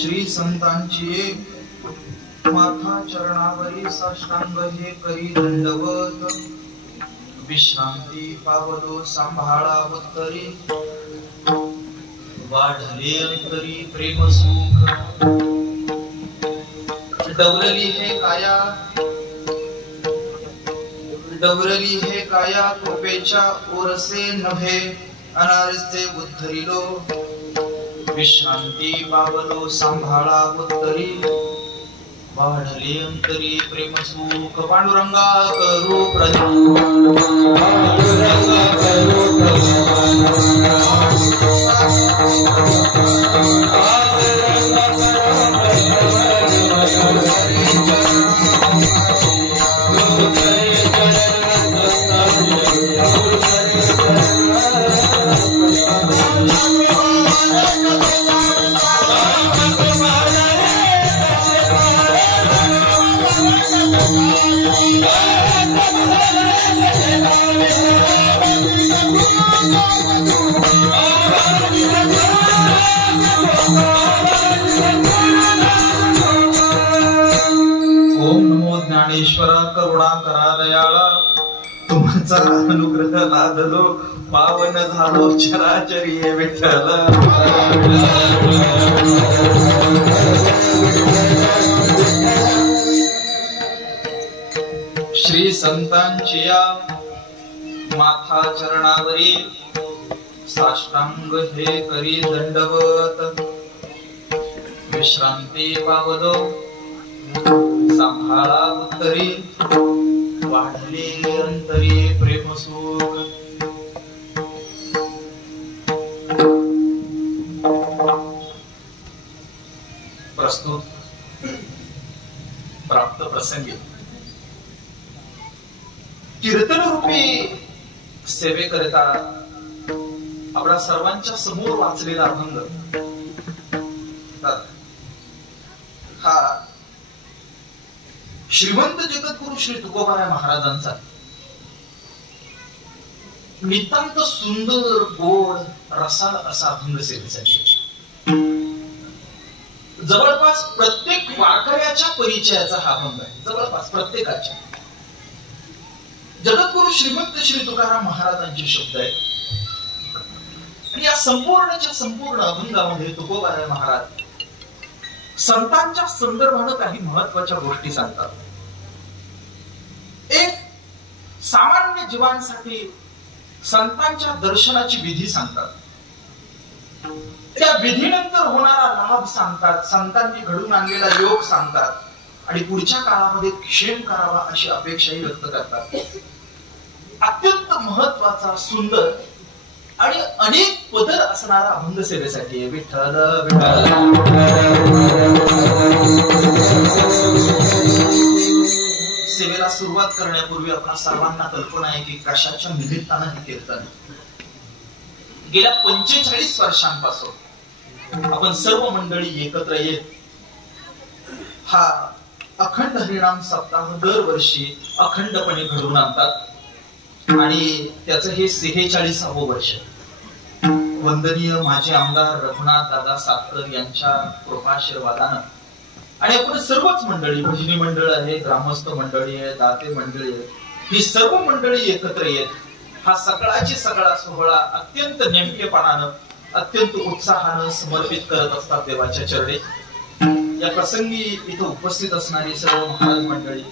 श्री संतांची माथा चरणावरी साष्टांग हे करी दंडवत विश्रांती पावलो सांभाळावं तरी वाढले अंतरी प्रेम सुख डवरली हे काया कृपेच्या ओरसे नभे अनारसे उद्धरिलो विश्रांती पावलो सांभाळावं तरी वाढले अंतरी प्रेम सुख पांडुरंगा करू ज्ञानेश्वर करुणा करा दयाळा तुमचा अनुग्रह लादलो पावन झालो चराचरी विठ्ठल श्री संतांची माथा चरणावरी साष्टांग हे करी दंडवत विश्रांती पावलो सांभाळा उत्तरी वाढले अंतरी प्रेम सुख प्रस्तुत प्राप्त प्रसंगी कीर्तन रूपी सेवेकरिता आपल्या सर्वांच्या समोर वाचलेला अभंग हा श्रीमंत जगद्गुरु श्री तुकोबाराय महाराजांचा नितांत सुंदर गोड रसाळ असा अभंग सेवेसाठी जवळपास प्रत्येक वारकऱ्याच्या परिचयाचा हा अभंग आहे. जवळपास प्रत्येकाच्या जगद्गुरु श्रीमंत श्री तुकाराम महाराजांचे शब्द आहेत आणि या संपूर्ण अभंगामध्ये तुकोबाराय महाराज संतांच्या संदर्भाने काही महत्वाच्या गोष्टी सांगतात. एक सामान्य जीवांसाठी संतांच्या दर्शनाची विधी सांगतात. त्या विधीनंतर होणारा लाभ सांगतात. संतांनी घडून आणलेला योग सांगतात आणि पुढच्या काळामध्ये क्षेम करावा अशी अपेक्षाही व्यक्त करतात. अत्यंत महत्वाचा सुंदर आणि अनेक पदर असणारा अभंग सेवेसाठी विठ्ठल सेवेला सुरुवात करण्यापूर्वी आपल्या सर्वांना कल्पना आहे की कशाच्या निमित्तानं हे कीर्तन. गेल्या 45 वर्षांपासून आपण सर्व मंडळी एकत्र येत हा अखंड हरिनाम सप्ताह दरवर्षी अखंडपणे घडून आणतात आणि त्याचं हे 46वे वर्ष. वंदनीय माजी आमदार रघुनाथ दादा सातकर यांच्या कृपाशीर्वादानं आणि आपण सर्वच मंडळी भजनी मंडळ आहे, ग्रामस्थ मंडळी आहे, दाते मंडळी आहे, ही सर्व मंडळी एकत्र येत हा सगळा सोहळा अत्यंत नेमकेपणानं अत्यंत उत्साहानं समर्पित करत असतात देवाच्या चरणी. या प्रसंगी इथं उपस्थित असणारी सर्व महाराज मंडळी,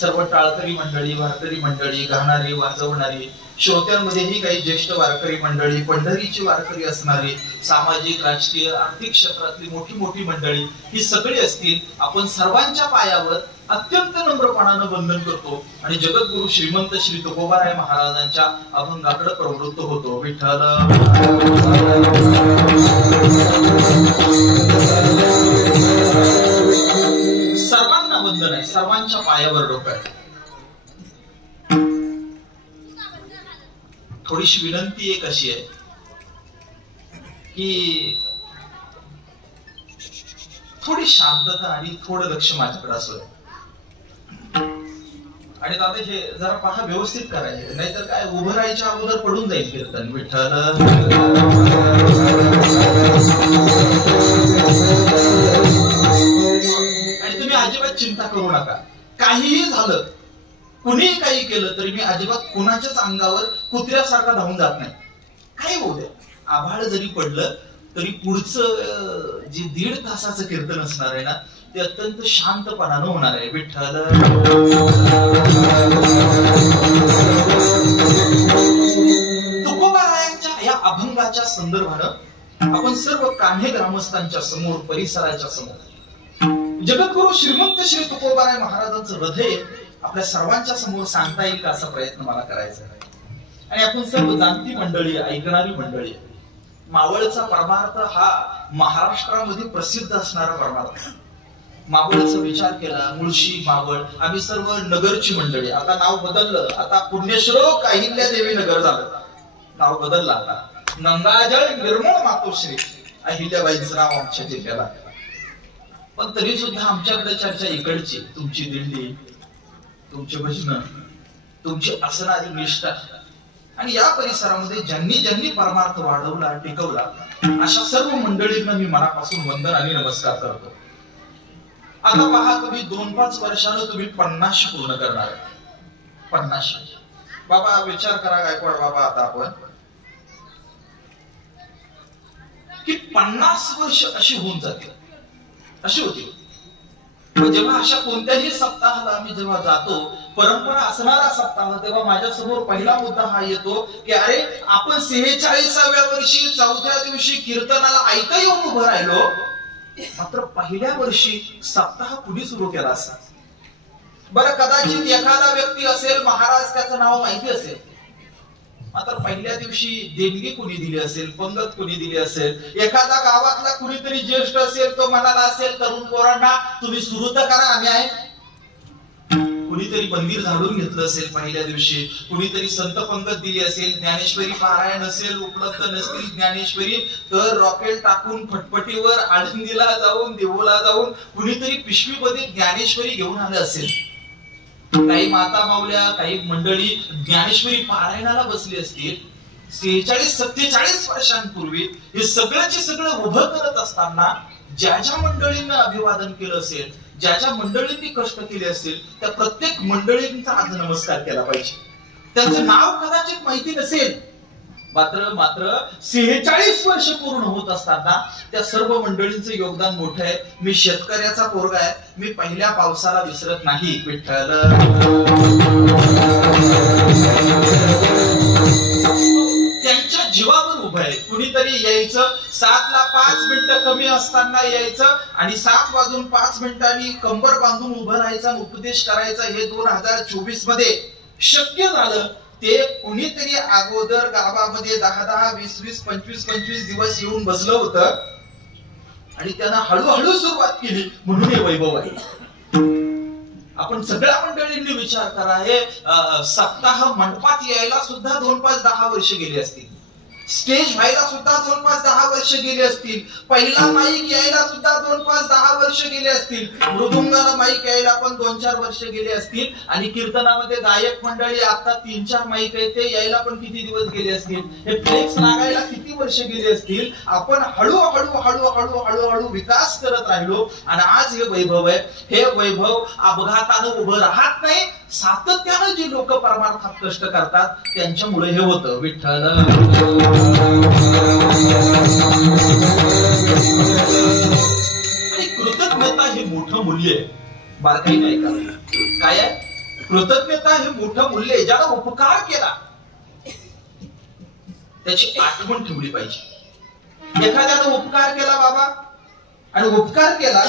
सर्व टाळकरी मंडळी, वारकरी मंडळी, गाणारी वाजवणारी, श्रोत्यांमध्येही काही ज्येष्ठ वारकरी मंडळी, पंढरीची वारकरी असणारी, सामाजिक राजकीय आर्थिक क्षेत्रातली मोठी मंडळी ही सगळी असतील. आपण सर्वांच्या पायावर अत्यंत नम्रपणानं वंदन करतो आणि जगद्गुरु श्रीमंत श्री तुकोबाराय महाराजांच्या अभंगाकडे प्रवृत्त होतो. विठ्ठल सर्वांना वंदन आहे, सर्वांच्या पायावर डोकं आहे. थोडीशी विनंती एक अशी आहे की थोडी शांतता आणि थोडं लक्ष माझ्याकडे असू. आणि दादा हे जरा पहा व्यवस्थित करायचे, नाहीतर काय उभं राहायच्या अगोदर पडून जाईल कीर्तन. विठ्ठल केलं तरी मी अजिबात कुणाच्याच अंगावर कुत्र्यासारखा धावून जात नाही. काय होऊ द्या, आभाळ जरी पडलं तरी पुढचं जे 1.5 तासाचं कीर्तन असणार आहे ना, ते अत्यंत शांतपणानं होणार आहे. विठ्ठल तुकोबारायांच्या या अभंगाच्या संदर्भानं आपण सर्व कान्हे ग्रामस्थांच्या समोर, परिसराच्या समोर जगद्गुरु श्रीमंत श्री तुकोबाराय महाराजांचं हृदय आपल्या सर्वांच्या समोर सांगता येईल का, असा प्रयत्न मला करायचा आहे. आणि आपण सर्व जाणती मंडळी, ऐकणारी मंडळी, मावळचा परमार्थ हा महाराष्ट्रामध्ये प्रसिद्ध असणारा परमार्थ. मावळचा विचार केला, मुळशी, मावळ, आम्ही सर्व नगरची मंडळी. आता नाव बदललं, आता पुण्यश्लोक अहिल्यादेवी नगर झालं, नाव बदललं. आता गंगाजळ निर्मळ मातोश्री अहिल्याबाईंचं नाव आमच्या जिल्ह्याला. पण तरी सुद्धा आमच्याकडे चर्चा इकडची, तुमची दिंडी, तुमचे भजन, तुमची असणारी निष्ठा आणि या परिसरामध्ये ज्यांनी ज्यांनी परमार्थ वाढवला, टिकवला, अशा सर्व मंडळींना मी मनापासून वंदन आणि नमस्कार करतो. आता पहा, तुम्ही 2-5 वर्षानं तुम्ही 50 पूर्ण करणार. 50 बाबा, विचार करा गायकवाड बाबा, आता आपण की 50 वर्ष अशी होऊन जातील, अशी होती. जेव्हा अशा कोणत्याही सप्ताहाला आम्ही जेव्हा जातो, परंपरा असणारा सप्ताह, तेव्हा माझ्या समोर पहिला मुद्दा हा येतो की अरे, आपण 46व्या वर्षी 4थ्या दिवशी कीर्तनाला ऐका येऊन उभं राहिलो, मात्र पहिल्या वर्षी सप्ताह कुणी सुरू केला असा. बरं, कदाचित एखादा व्यक्ती असेल, महाराज, त्याचं नाव माहिती असेल, मात्र पहिल्या दिवशी देणगी कुणी दिली असेल, पंगत कुणी दिली असेल, एखादा गावातला कुणीतरी ज्येष्ठ असेल, तो म्हणाला असेल तरुण पोरांना तुम्ही सुरू तर करा, आम्ही आहे. कुणीतरी मंदिर झाडून घेतलं असेल पहिल्या दिवशी, कुणीतरी संत पंगत दिली असेल, ज्ञानेश्वरी पारायण असेल, उपलब्ध नसतील ज्ञानेश्वरी, तर रॉकेट टाकून फटफटीवर आळंदीला जाऊन, देऊला जाऊन कुणीतरी पिशवीमध्ये ज्ञानेश्वरी घेऊन आलं असेल. काही माता मावल्या, काही मंडळी ज्ञानेश्वरी पारायणाला बसली असतील. 46-47 वर्षांपूर्वी हे सगळ्याचे सगळं उभं करत असताना ज्या ज्या मंडळींना अभिवादन केलं असेल, ज्या ज्या मंडळींनी कष्ट केले असतील, त्या प्रत्येक मंडळींचा आज नमस्कार केला पाहिजे. त्यांचं नाव कदाचित माहिती नसेल, मात्र 46 वर्ष पूर्ण होत असताना त्या सर्व मंडळींचं योगदान मोठं आहे. मी शेतकऱ्याचा पोरगा आहे, मी पहिल्या पावसाला विसरत नाही. विठ्ठल त्यांच्या जीवावर उभं आहे. कुणीतरी यायचं, 7ला 5 मिनिटं कमी असताना यायचं आणि 7 वाजून 5 मिनिटांनी कंबर बांधून उभं राहायचं, उपदेश करायचा. हे 2024 मध्ये शक्य झालं. ते कुणीतरी अगोदर गावामध्ये 10-10, 20-20, 25-25 दिवस येऊन बसलं होतं आणि त्यानं हळूहळू सुरुवात केली, म्हणून हे वैभव आहे. आपण सगळ्या मंडळींनी विचार करा, हे सप्ताह मंडपात यायला सुद्धा 2-5-10 वर्ष गेली असतील. स्टेज व्हायला सुद्धा 2-5-10 वर्ष गेली असतील. पहिला माईक यायला सुद्धा 2-5-10 वर्ष गेले असतील. मृदुंगाला माईक यायला पण 2-4 वर्ष गेले असतील. आणि कीर्तनामध्ये गायक मंडळी आता 3-4 माईक आहे, ते यायला पण किती दिवस गेले असतील. हे फ्लेक्स लागायला किती वर्ष गेली असतील. आपण हळूहळू हळूहळू हळूहळू विकास करत राहिलो आणि आज हे वैभव आहे. हे वैभव अपघातानं उभं राहत नाही, सातत्यानं जी लोक परमार्थात कष्ट करतात त्यांच्यामुळे हे होतं. विठ्ठल आणि कृतज्ञता हे मोठं मूल्य आहे. बारकाई नाही का, काय आहे कृतज्ञता? हे मोठं मूल्य आहे. ज्याला उपकार केला त्याची आठवण ठेवली पाहिजे. एखाद्यानं उपकार केला बाबा, आणि उपकार केला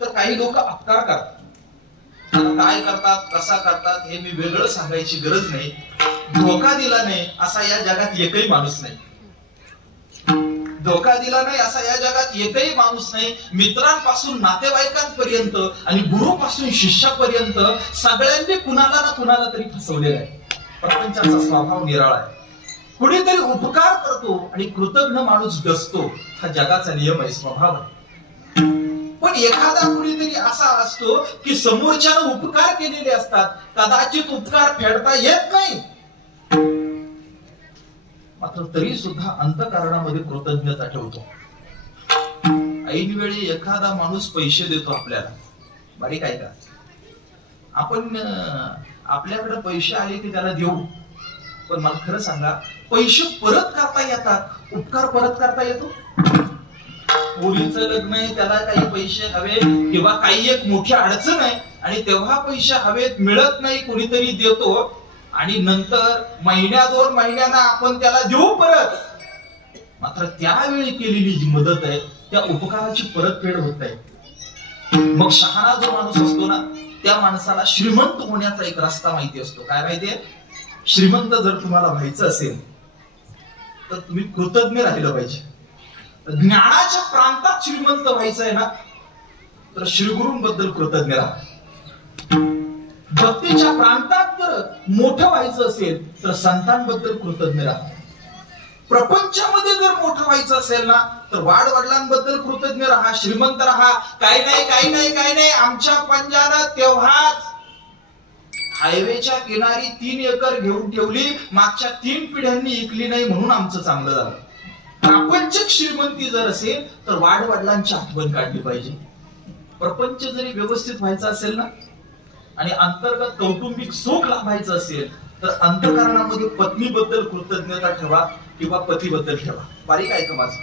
तर काही लोक अपकार करतात. काय करतात, कसा करतात हे मी वेगळं सांगायची गरज नाही. धोका दिला नाही असा या जगात एकही माणूस नाही. धोका दिला नाही असा या जगात एकही माणूस नाही. मित्रांपासून नातेवाईकांपर्यंत आणि गुरुपासून शिष्यापर्यंत सगळ्यांनी कुणाला ना कुणाला तरी फसवलेलं आहे. प्रपंचाचा स्वभाव निराळा आहे. कुणीतरी उपकार करतो आणि कृतज्ञ माणूस डसतो, हा जगाचा नियम आहे, स्वभाव आहे. पण एखादा कुणीतरी असा असतो की समोरच्यानं उपकार केलेले असतात, कदाचित उपकार फेडता येत नाही, मात्र तरी सुद्धा अंतःकरणामध्ये कृतज्ञता ठेवतो. ऐन वेळी एखादा माणूस पैसे देतो आपल्याला, बारीक आहे का, आपण आपल्याकडे पैसे आले की त्याला देऊ, पण मला खरं सांगा, पैसे परत करता येतात, उपकार परत करता येतो? मुलीचं लग्न आहे, त्याला काही पैसे हवे किंवा काही एक मोठी अडचण आहे आणि तेव्हा पैसे हवेत, मिळत नाही, कोणीतरी देतो आणि नंतर महिन्या 2 महिन्यांना आपण त्याला देऊ परत. मात्र त्यावेळी केलेली जी मदत आहे त्या उपकाराची परतफेड होत नाही. मग शहाणा जो माणूस असतो ना, त्या माणसाला श्रीमंत होण्याचा एक रस्ता माहिती असतो. काय माहितीये? श्रीमंत जर तुम्हाला व्हायचं असेल तर तुम्ही कृतज्ञ राहिलं पाहिजे. ज्ञानाच्या प्रांतात श्रीमंत व्हायचं आहे ना, तर श्रीगुरूंबद्दल कृतज्ञ राहा. भक्तीच्या प्रांतात जर मोठं व्हायचं असेल तर संतांबद्दल कृतज्ञ राहा. प्रपंचामध्ये जर मोठं व्हायचं असेल ना, तर वाडवडिलांबद्दल कृतज्ञ राहा, श्रीमंत राहा. काही नाही आमच्या पंजानं तेव्हाच हायवेच्या किनारी 3 एकर घेऊन ठेवली, मागच्या 3 पिढ्यांनी इकली नाही म्हणून आमचं चांगलं झालं. प्रापंचिक श्रीमंती जर असेल तर वाडवडिलांची आठवण काढली पाहिजे. प्रपंच जरी व्यवस्थित व्हायचा असेल ना आणि अंतर्गत कौटुंबिक सुख लाभायचं असेल तर अंतःकरणामध्ये पत्नीबद्दल कृतज्ञता ठेवा किंवा पतीबद्दल ठेवा. बारीक आहे का माझं?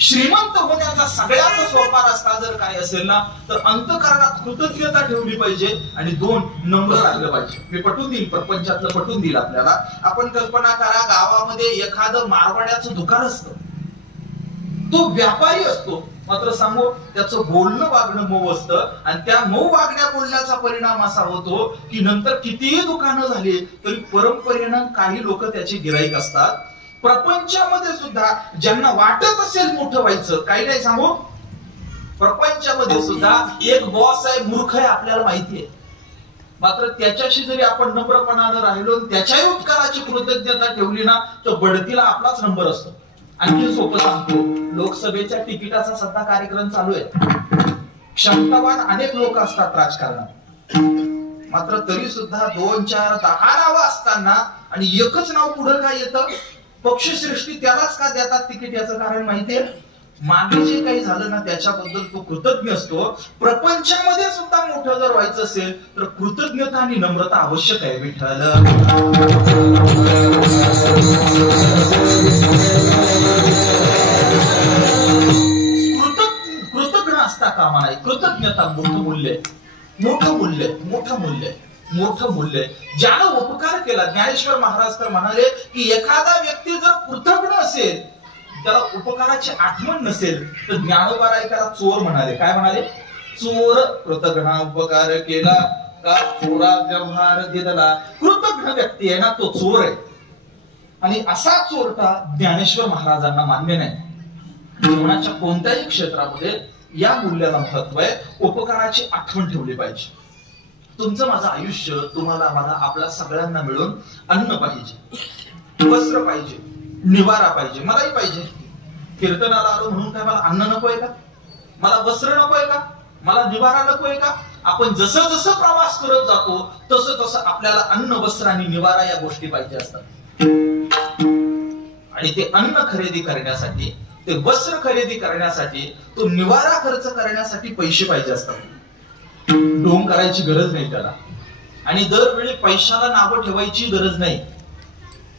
श्रीमंत होण्याचा सगळ्यात सोपा रस्ता जर काय असेल ना, तर अंतःकरणात कृतज्ञता ठेवली पाहिजे आणि 2 नम्र राहिलं पाहिजे. मी पटवून देईल, प्रपंचातलं पटवून देईल आपल्याला. आपण कल्पना करा, गावामध्ये एखादं मारवाड्याचं दुकान असतं, तो व्यापारी असतो, मात्र सांगू त्याचं बोलणं वागणं मऊ असतं आणि त्या मऊ वागण्या बोलण्याचा परिणाम असा होतो की नंतर कितीही दुकानं झाली तरी परंपरेनं काही लोक त्याचे गिराईक असतात. प्रपंचामध्ये सुद्धा ज्यांना वाटत असेल मोठं व्हायचं, काही नाही सांगू, प्रपंचामध्ये सुद्धा एक बॉस आहे, मूर्ख आहे, आपल्याला माहिती आहे. मात्र त्याच्याशी जरी आपण नम्रपणानं राहिलो, त्याच्याही उपकाराची कृतज्ञता ठेवली ना, तर बढतीला आपलाच नंबर असतो. आणखी सोपं सांगतो, लोकसभेच्या तिकिटाचा सध्या कार्यक्रम चालू आहे. क्षमतावान अनेक लोक असतात राजकारणात, मात्र तरी सुद्धा 2, 4, 10 नावं असताना आणि एकच नाव पुढे काय येतं? पक्षश्रेष्ठी त्यालाच का देतात तिकीट? याचं कारण माहितीये? मागे जे काही झालं ना त्याच्याबद्दल तो कृतज्ञ असतो. प्रपंचामध्ये सुद्धा मोठं जर व्हायचं असेल तर कृतज्ञता आणि नम्रता आवश्यक आहे. विठ्ठल कृतज्ञ असता कामा नाही. कृतज्ञता मोठं मूल्य, मोठं मूल्य, मोठं मूल्य, मोठं मूल्य. ज्यानं उपकार केला, ज्ञानेश्वर महाराज तर म्हणाले की एखादा व्यक्ती जर कृतज्ञ असेल, त्याला उपकाराची आठवण नसेल, तर ज्ञानोबा त्याला चोर म्हणाले. काय म्हणाले? चोर कृतज्ञ उपकार केला का चोरा व्यवहार दिला. कृतज्ञ व्यक्ती आहे ना तो चोर आहे. आणि असा चोरटा ज्ञानेश्वर महाराजांना मान्य नाही. जीवनाच्या कोणत्याही क्षेत्रामध्ये या मूल्याला महत्व आहे. उपकाराची आठवण ठेवली पाहिजे. तुमचं माझं आयुष्य तुम्हाला मला आपल्या सगळ्यांना मिळून अन्न पाहिजे, वस्त्र पाहिजे, निवारा पाहिजे, मलाही पाहिजे. कीर्तनाला आलो म्हणून काय मला अन्न नकोय का? मला वस्त्र नकोय का? मला निवारा नकोय का? आपण जसं जसं प्रवास करत जातो तसं तसं आपल्याला अन्न, वस्त्र आणि निवारा या गोष्टी पाहिजे असतात. आणि ते अन्न खरेदी करण्यासाठी, ते वस्त्र खरेदी करण्यासाठी, तो निवारा खर्च करण्यासाठी पैसे पाहिजे असतात. ढोंग करायची गरज नाही त्याला. आणि दरवेळी पैशाला नावं ठेवायची गरज नाही.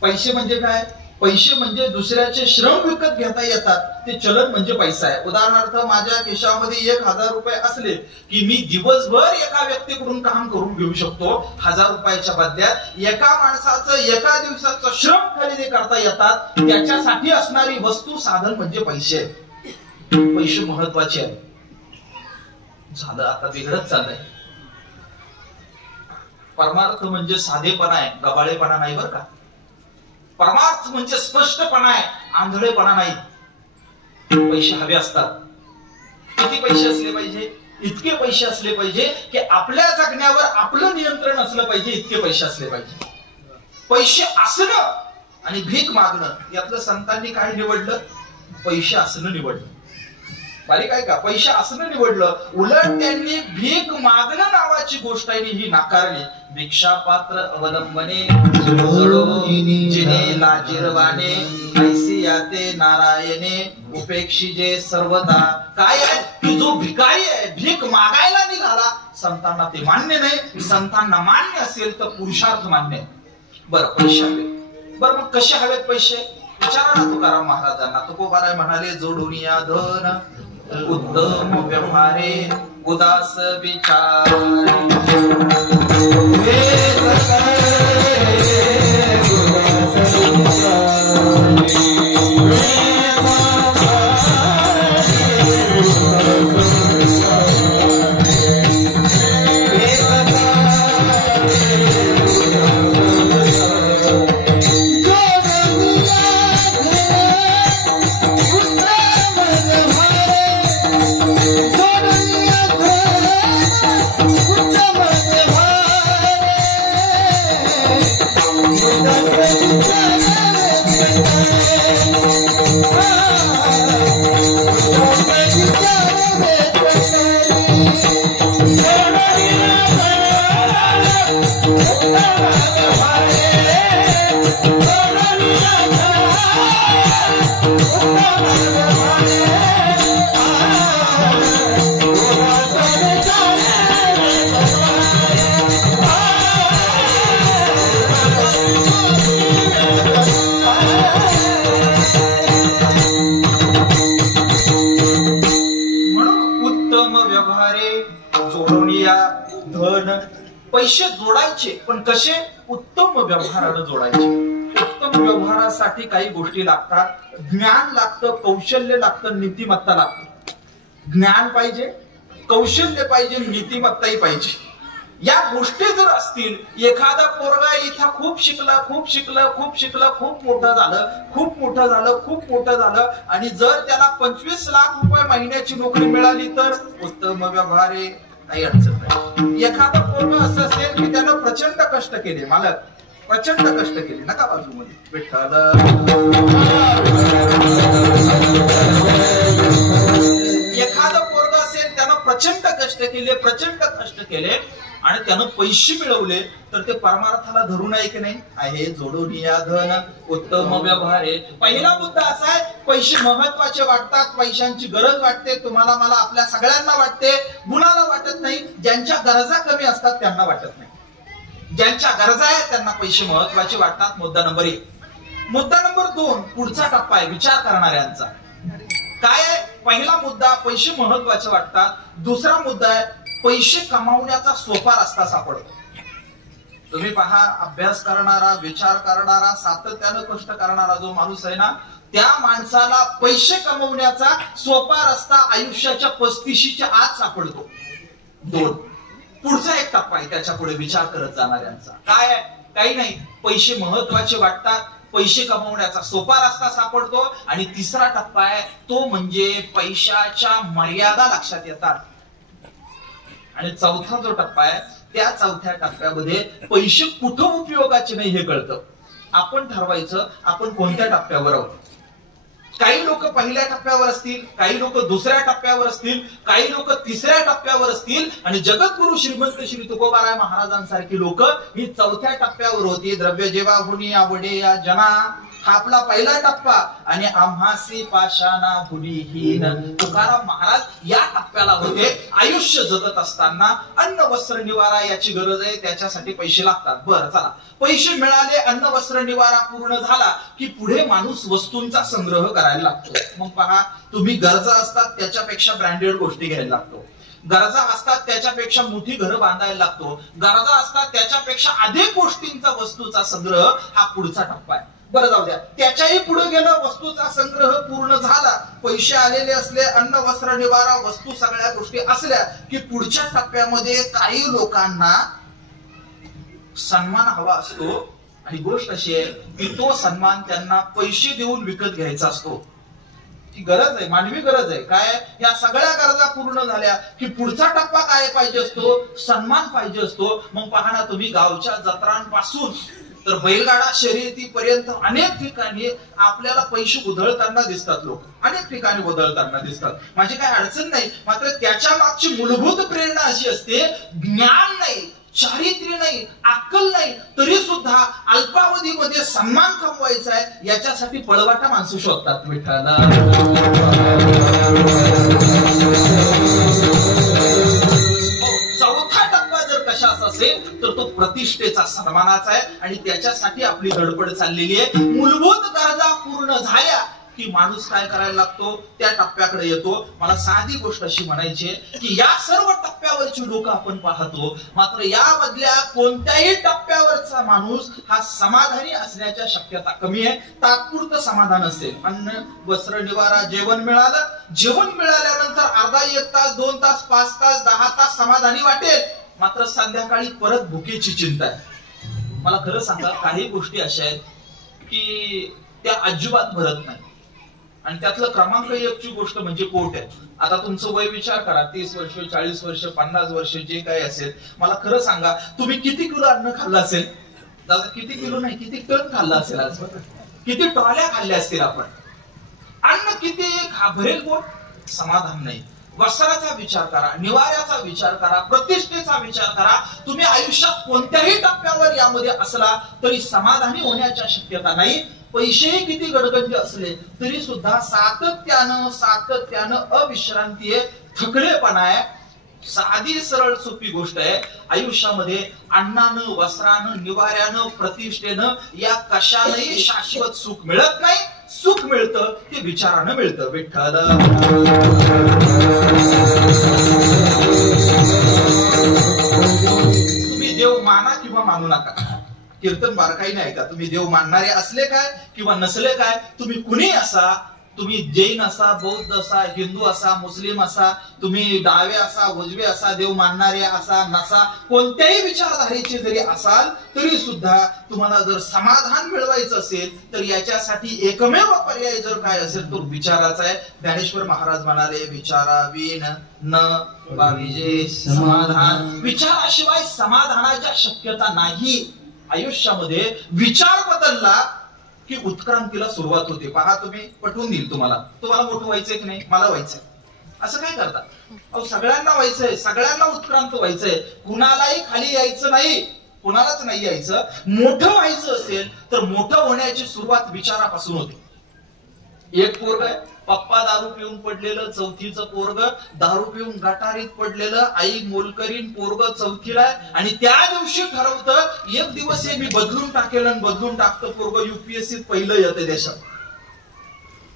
पैसे म्हणजे काय? पैसे म्हणजे दुसऱ्याचे श्रम विकत घेता येतात. ते चलन म्हणजे पैसा आहे. उदाहरणार्थ माझ्या खिशामध्ये 1000 रुपये असले की मी दिवसभर एका व्यक्तीकडून काम करून घेऊ शकतो. 1000 रुपयाच्या बदल्यात एका माणसाचं एका दिवसाचं श्रम खरेदी करता येतात. त्याच्यासाठी असणारी वस्तू साधन म्हणजे पैसे. पैसे महत्वाचे आहेत. झालं आता बिघडत चाललंय. परमार्थ म्हणजे साधेपणा आहे, गबाळेपणा नाही बरं का. परमार्थ म्हणजे स्पष्टपणा आहे, आंधळेपणा नाही. पैसे हवे असतात. किती पैसे असले पाहिजे? इतके पैसे असले पाहिजे की आपल्या जगण्यावर आपलं नियंत्रण असलं पाहिजे. इतके पैसे असले पाहिजे. पैसे असणं आणि भीक मागणं यातलं संतांनी काय निवडलं? पैसे असणं निवडलं. बारीक आहे का? पैसे असणं निवडलं. उलट त्यांनी भीक मागणं नावाची गोष्ट आहे ही नाकारली. भिक्षा पात्र अवलंबने जिने लाजिरवाने ऐसी याते नारायणे उपेक्षिजे सर्वदा. काय आहे की जो भिकारी आहे, भीक मागायला निघाला, संतांना ते मान्य नाही. संतांना मान्य असेल तर पुरुषार्थ मान्य आहे. बरं, पैसे हवे. बरं, मग कसे हवेत पैसे? विचारा ना तुकाराम महाराजांना. तुकोबाराय म्हणाले, जोडून या धन उत्तम व्यवहारे उदास विचार. पैसे जोडायचे, पण कसे? उत्तम व्यवहारानं जोडायचे. उत्तम व्यवहारासाठी काही गोष्टी लागतात. ज्ञान लागतं, कौशल्य लागतं, नीतिमत्ता लागतं. ज्ञान पाहिजे, कौशल्य पाहिजे, नीतिमत्ताही पाहिजे. या गोष्टी जर असतील, एखादा पोरगा इथं खूप शिकला, खूप शिकलं, खूप शिकलं, खूप मोठं झालं, खूप मोठं झालं, खूप मोठं झालं, आणि जर त्याला 25 लाख रुपये महिन्याची नोकरी मिळाली तर उत्तम व्यवहारे, काही अडचण नाही. एखादा पोरगा असं असेल की त्यानं प्रचंड कष्ट केले, मालक प्रचंड कष्ट केले, नका बाजूमध्ये विठ्ठल. एखादा पोरगा असेल त्यानं प्रचंड कष्ट केले आणि त्यानं पैसे मिळवले, तर ते परमार्थाला धरून आहे की नाही? आहे. जोडून या धन उत्तम व्यवहारे. पहिला मुद्दा असा आहे, पैसे महत्वाचे वाटतात, पैशांची गरज वाटते तुम्हाला, मला, आपल्या सगळ्यांना वाटते. गुणाला वाटत नाही. ज्यांच्या गरजा कमी असतात त्यांना वाटत नाही. ज्यांच्या गरजा आहेत त्यांना पैसे महत्वाचे वाटतात. मुद्दा नंबर 1. मुद्दा नंबर 2, पुढचा टप्पा आहे विचार करणाऱ्यांचा. काय आहे? पहिला मुद्दा, पैसे महत्वाचे वाटतात. दुसरा मुद्दा आहे, पैसे कमावण्याचा सोपा रस्ता सापडतो. तुम्ही पहा, अभ्यास करणारा, विचार करणारा, सातत्यानं कष्ट करणारा जो माणूस आहे ना, त्या माणसाला पैसे कमवण्याचा सोपा रस्ता आयुष्याच्या 35च्या आत सापडतो. 2. पुढचा एक टप्पा आहे त्याच्या पुढे विचार करत जाणाऱ्यांचा. काय आहे? काही नाही, पैसे महत्वाचे वाटतात, पैसे कमवण्याचा सोपा रस्ता सापडतो. आणि तिसरा टप्पा आहे तो म्हणजे पैशाच्या मर्यादा लक्षात येतात. आणि चौथा जो टप्पा आहे, त्या चौथ्या टप्प्यामध्ये पैसे कुठं उपयोगाचे नाही हे कळतं. आपण ठरवायचं आपण कोणत्या टप्प्यावर आहोत. काही लोक पहिल्या टप्प्यावर असतील, काही लोक दुसऱ्या टप्प्यावर असतील, काही लोक तिसऱ्या टप्प्यावर असतील, आणि जगद्गुरु श्रीमंत श्री तुकोबाराय महाराजांसारखी लोक ही चौथ्या टप्प्यावर होती. द्रव्य जेव्हा भुनी आवडे या जना, हा आपला पहिला टप्पा. आणि आम्हासी पाशाना भुलीहीन, तुकाराम महाराज या टप्प्याला होते. आयुष्य जगत असताना अन्न वस्त्र निवारा याची गरज आहे, त्याच्यासाठी पैसे लागतात. बरं, चला, पैसे मिळाले, अन्न वस्त्र निवारा पूर्ण झाला की पुढे माणूस वस्तूंचा संग्रह करायला लागतो. मग पहा, तुम्ही गरजा असतात त्याच्यापेक्षा ब्रँडेड गोष्टी घ्यायला लागतो. गरजा असतात त्याच्यापेक्षा मोठी घरं बांधायला लागतो. गरजा असतात त्याच्यापेक्षा अधिक गोष्टींचा, वस्तूचा संग्रह हा पुढचा टप्पा आहे. बरं, जाऊ द्या, त्याच्याही पुढे गेलं, वस्तूचा संग्रह पूर्ण झाला, पैसे आलेले असले, अन्न वस्त्र निवारा, वस्तू सगळ्या गोष्टी असल्या की पुढच्या टप्प्यामध्ये काही लोकांना सन्मान हवा असतो. आणि गोष्ट अशी आहे की तो सन्मान त्यांना पैसे देऊन विकत घ्यायचा असतो. ती गरज आहे, मानवी गरज आहे. काय? या सगळ्या गरजा पूर्ण झाल्या की पुढचा टप्पा काय पाहिजे असतो? सन्मान पाहिजे असतो. मग पहा ना, तुम्ही गावच्या जत्रांपासून तर बैलगाडा शर्यतीपर्यंत अनेक ठिकाणी आपल्याला पैसे उधळताना दिसतात, लोक अनेक ठिकाणी उधळताना दिसतात. माझी काही अडचण नाही, मात्र त्याच्या मागची मूलभूत प्रेरणा अशी असते, ज्ञान नाही, चारित्र्य नाही, अक्कल नाही, तरी सुद्धा अल्पावधीमध्ये सन्मान कमवायचा आहे याच्यासाठी पळवाटा माणसं शोधतात. विठ्ठला चौथा टप्पा जर कशाचा असेल तर तो प्रतिष्ठेचा, सन्मानाचा आहे आणि त्याच्यासाठी आपली धडपड चाललेली आहे. मूलभूत गरजा पूर्ण झाल्या की माणूस काय करायला लागतो, त्या टप्प्याकडे येतो. मला साधी गोष्ट अशी म्हणायची की या सर्व टप्प्यावरची लोक आपण पाहतो, मात्र यामधल्या कोणत्याही टप्प्यावरचा माणूस हा समाधानी असण्याच्या शक्यता कमी आहे. तात्पुरतं समाधान असेल, अन्न वस्त्र निवारा जेवण मिळालं, जेवण मिळाल्यानंतर अर्धा 1 तास 2 तास 5 तास 10 तास समाधानी वाटेल, मात्र संध्याकाळी परत भुकेची चिंता आहे. मला खरं सांगा, काही गोष्टी अशा आहेत की त्या अजिबात भरत नाही. आणि त्यातलं क्रमांक 1 ची गोष्ट म्हणजे पोट आहे. आता तुमचं वय विचार करा, 30 वर्ष 40 वर्ष 50 वर्ष जे काही असेल, मला खरं सांगा, तुम्ही किती किलो अन्न खाल्लं असेल? दादा किती किलो नाही, किती टन खाल्लं असेल आज? किती ट्रॉल्या खाल्ल्या असतील आपण? अन्न किती भरेल पोट? समाधान नाही. वस्त्राचा विचार करा, निवाऱ्याचा विचार करा, प्रतिष्ठेचा विचार करा. तुम्ही आयुष्यात कोणत्याही टप्प्यावर यामध्ये असला तरी समाधानी होण्याच्या शक्यता नाही. पैसेही किती गडगंज असले तरी सुद्धा सातत्यानं अविश्रांती आहे, थकलेपणा आहे. साधी सरळ सोपी गोष्ट आहे, आयुष्यामध्ये अन्नानं, वस्त्रानं, निवाऱ्यानं, प्रतिष्ठेनं या कशानंही शाश्वत सुख मिळत नाही. सुख मिळतं ते विचारानं मिळतं. विठ्ठल तुम्ही देव माना किंवा मानू नका, कीर्तन बारकाई नाही का, तुम्ही देव मानणारे असले काय किंवा नसले काय, तुम्ही कुणी असा, तुम्ही जैन असा, बौद्ध असा, हिंदू असा, मुस्लिम असा, तुम्ही डावे असा, उजवे असा, देव मानणारे असा नसा, कोणत्याही विचारधारेचे जरी असाल तरी सुद्धा तुम्हाला जर समाधान मिळवायचं असेल तर याच्यासाठी एकमेव पर्याय जर काय असेल तो विचाराचा आहे. ज्ञानेश्वर महाराज म्हणाले, विचाराविन न पाविजे समाधान. विचाराशिवाय समाधानाच्या शक्यता नाही. आयुष्यामध्ये विचार बदलला की उत्क्रांतीला सुरुवात होते. पहा, तुम्ही पटवून देईल तुम्हाला मोठं व्हायचंय की नाही, मला व्हायचंय, असं काय करता? अहो सगळ्यांना व्हायचंय, सगळ्यांना उत्क्रांत व्हायचंय, कुणालाही खाली यायचं नाही, कुणालाच नाही यायचं. मोठं व्हायचं असेल तर मोठं होण्याची सुरुवात विचारापासून होते. एक पोरग आहे, पप्पा दारू पिऊन पडलेलं, चौथीचं पोरग दारू पिऊन गटारीत पडलेलं, आई मोलकरीन, पोरग चौथीला आहे आणि त्या दिवशी ठरवतं एक दिवस हे मी बदलून टाकेल आणि बदलून टाकतं. पोरग युपीएससीत पहिलं येते देशात.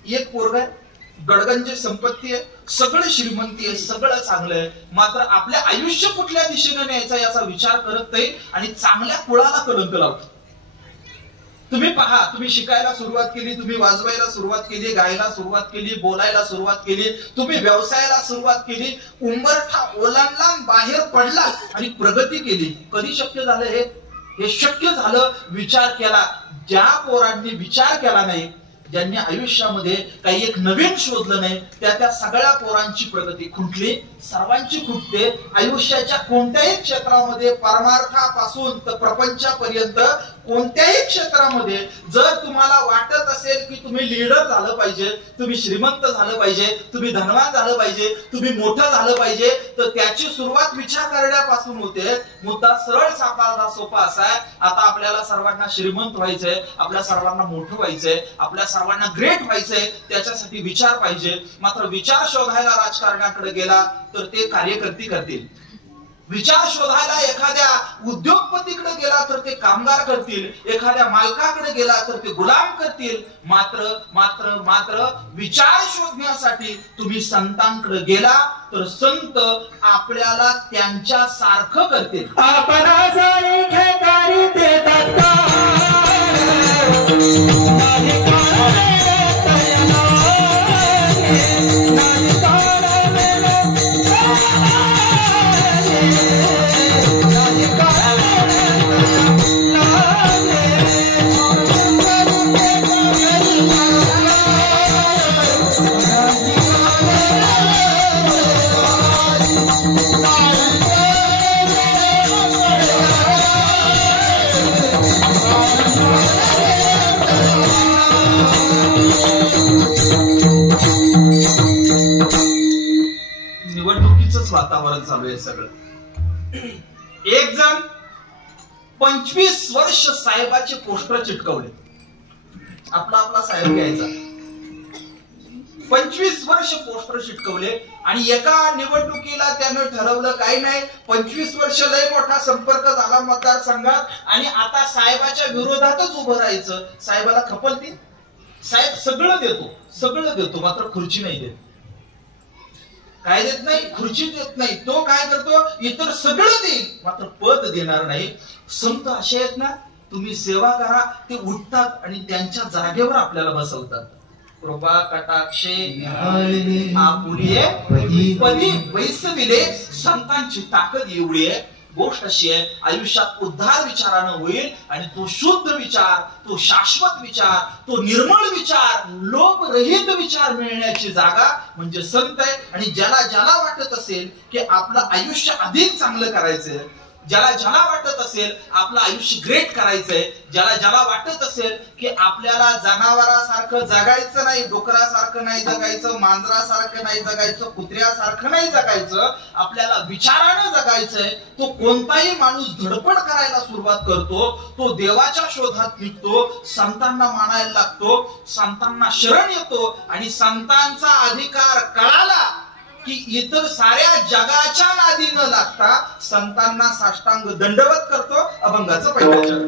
एक पोरग आहे, गडगंज संपत्ती आहे, सगळं श्रीमंती आहे, सगळं चांगलं आहे, मात्र आपल्या आयुष्य कुठल्या दिशेने न्यायचा याचा विचार करत नाही आणि चांगल्या कुळाला कलंक लावतो. तुम्ही पहा, तुम्ही शिकायला सुरुवात केली, तुम्ही वाजवायला सुरुवात केली, गायला सुरुवात केली, बोलायला सुरुवात केली, तुम्ही व्यवसायाला सुरुवात केली, उंबरठा ओलांडला, बाहेर पडला आणि प्रगती केली. कधी शक्य झालं हे शक्य झालं विचार केला. ज्या पोरांनी विचार केला नाही, ज्यांनी आयुष्यामध्ये काही एक नवीन शोधलं नाही, त्या सगळ्या पोरांची प्रगती खुंटली, सर्वांची खुंटते. आयुष्याच्या कोणत्याही क्षेत्रामध्ये, परमार्थापासून तर प्रपंचापर्यंत कोणत्याही क्षेत्रामध्ये जर तुम्हाला वाटत असेल की तुम्ही लीडर झालं पाहिजे, तुम्ही श्रीमंत झालं पाहिजे, तुम्ही धनवान झालं पाहिजे, तुम्ही मोठं झालं पाहिजे, तर त्याची सुरुवात विचार करण्यापासून होते. मुद्दा सरळ साधा सोपा असा आहे, आता आपल्याला सर्वांना श्रीमंत व्हायचंय, आपल्या सर्वांना मोठं व्हायचंय, आपल्या सर्वांना ग्रेट व्हायचंय, त्याच्यासाठी विचार पाहिजे. मात्र विचार शोधायला राजकारणाकडे गेला तर ते कार्यकर्ते करतील. विचार शोधायला एखाद्या उद्योगपतीकडे गेला तर ते कामगार करतील, एखाद्या मालकाकडे गेला तर ते गुलाम करतील. मात्र मात्र मात्र विचार शोधण्यासाठी तुम्ही संतांकडे गेला तर संत आपल्याला त्यांच्या सारखं करतील. असंच वातावरण चालू आहे सगळं. एक जण 25 वर्ष साहेबाचे पोस्टर चिटकवले. आपला साहेब घ्यायचा. 25 वर्ष पोस्टर चिटकवले आणि एका निवडणुकीला त्यानं ठरवलं काही नाही, 25 वर्ष लय मोठा संपर्क झाला मतदारसंघात आणि आता साहेबाच्या विरोधातच उभं राहायचं. साहेबाला खपल ती. साहेब सगळं देतो मात्र खुर्ची नाही देत. काय देत नाही? खुर्ची देत नाही. तो काय करतो? इतर सगळं देईल मात्र पद देणार नाही. संत असे आहेत ना, तुम्ही सेवा करा, ते उठतात आणि त्यांच्या जागेवर आपल्याला बसवतात. कृपा कटाक्षे आपुले पदी वैसविले. संतांची ताकद एवढी आहे. गोष्ट अशी आहे, आयुष्यात उद्धार विचारानं होईल आणि तो शुद्ध विचार, तो शाश्वत विचार, तो निर्मळ विचार, लोभ रहित विचार मिळण्याची जागा म्हणजे संत आहे. आणि ज्याला वाटत असेल की आपलं आयुष्य अधिक चांगलं करायचंय, ज्याला वाटत असेल आपलं आयुष्य ग्रेट करायचंय, ज्याला वाटत असेल की आपल्याला जनावरासारखं जगायचं नाही, डुकरासारखं नाही जगायचं, मांजरासारखं नाही जगायचं, कुत्र्यासारखं नाही जगायचं, आपल्याला विचारानं जगायचंय, तो कोणताही माणूस धडपड करायला सुरुवात करतो. तो देवाच्या शोधात निघतो, संतांना मानायला लागतो, संतांना शरण येतो आणि संतांचा अधिकार कळाला की इतर साऱ्या जगाच्या नादी न लागता संतांना साष्टांग दंडवत करतो. अभंगाचं पहिलं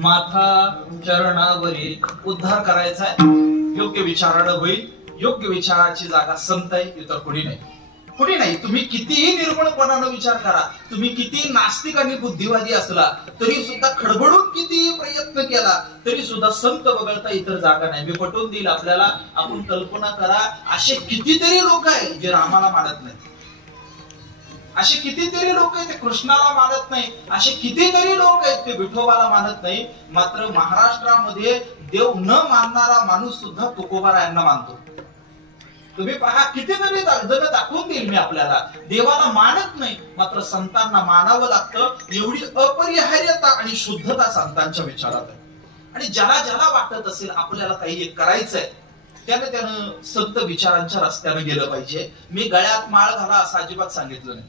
माथा चरणावरी उद्धार करायचा आहे. योग्य विचारानं होईल. योग्य विचाराची जागा संत आहे, इतर कुणी नाही. तुम्ही कितीही निर्मळपणानं विचार करा, तुम्ही किती नास्तिक आणि बुद्धिवादी असला तरी सुद्धा, खडबडून कितीही प्रयत्न केला तरी सुद्धा संत वगळता इतर जागा नाही. मी पटवून देईल आपल्याला. आपण कल्पना करा, असे कितीतरी लोक आहेत जे रामाला मानत नाहीत, असे कितीतरी लोक आहेत ते कृष्णाला मानत नाही, असे कितीतरी लोक आहेत ते विठोबाला मानत नाही. मात्र महाराष्ट्रामध्ये देव न मानणारा माणूस सुद्धा तुकोबारायांना मानतो. तुम्ही पहा कितीतरी जण दाखवून देईल मी आपल्याला. देवाला मानत नाही, मात्र संतांना मानावं लागतं. एवढी अपरिहार्यता आणि शुद्धता संतांच्या विचारात आहे. आणि ज्याला ज्याला वाटत असेल आपल्याला काही एक करायचंय, त्यानं संत विचारांच्या रस्त्याने गेलं पाहिजे. मी गळ्यात माळ घाला असं अजिबात सांगितलं नाही,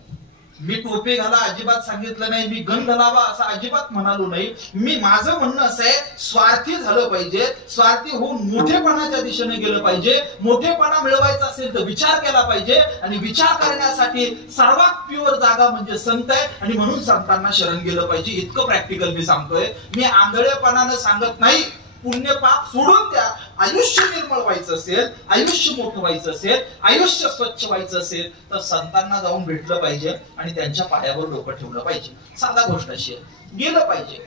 मी टोपे घाला अजिबात सांगितलं नाही, मी गंध लावा असं अजिबात म्हणालो नाही. मी माझं म्हणणं असं आहे, स्वार्थी झालं पाहिजे. स्वार्थी होऊन मोठेपणाच्या दिशेने गेलं पाहिजे. मोठेपणा मिळवायचा असेल तर विचार केला पाहिजे. आणि विचार करण्यासाठी सर्वात प्युअर जागा म्हणजे संत आहे. आणि म्हणून संतांना शरण गेलं पाहिजे. इतकं प्रॅक्टिकल मी सांगतोय. मी आंधळेपणानं सांगत नाही. पुण्य पाप सोडून द्या. आयुष्य निर्मळ व्हायचं असेल, आयुष्य मोठं व्हायचं असेल, आयुष्य स्वच्छ व्हायचं असेल तर संतांना जाऊन भेटलं पाहिजे आणि त्यांच्या पायावर डोकं ठेवलं पाहिजे. साधा गोष्ट अशी आहे, गेलं पाहिजे,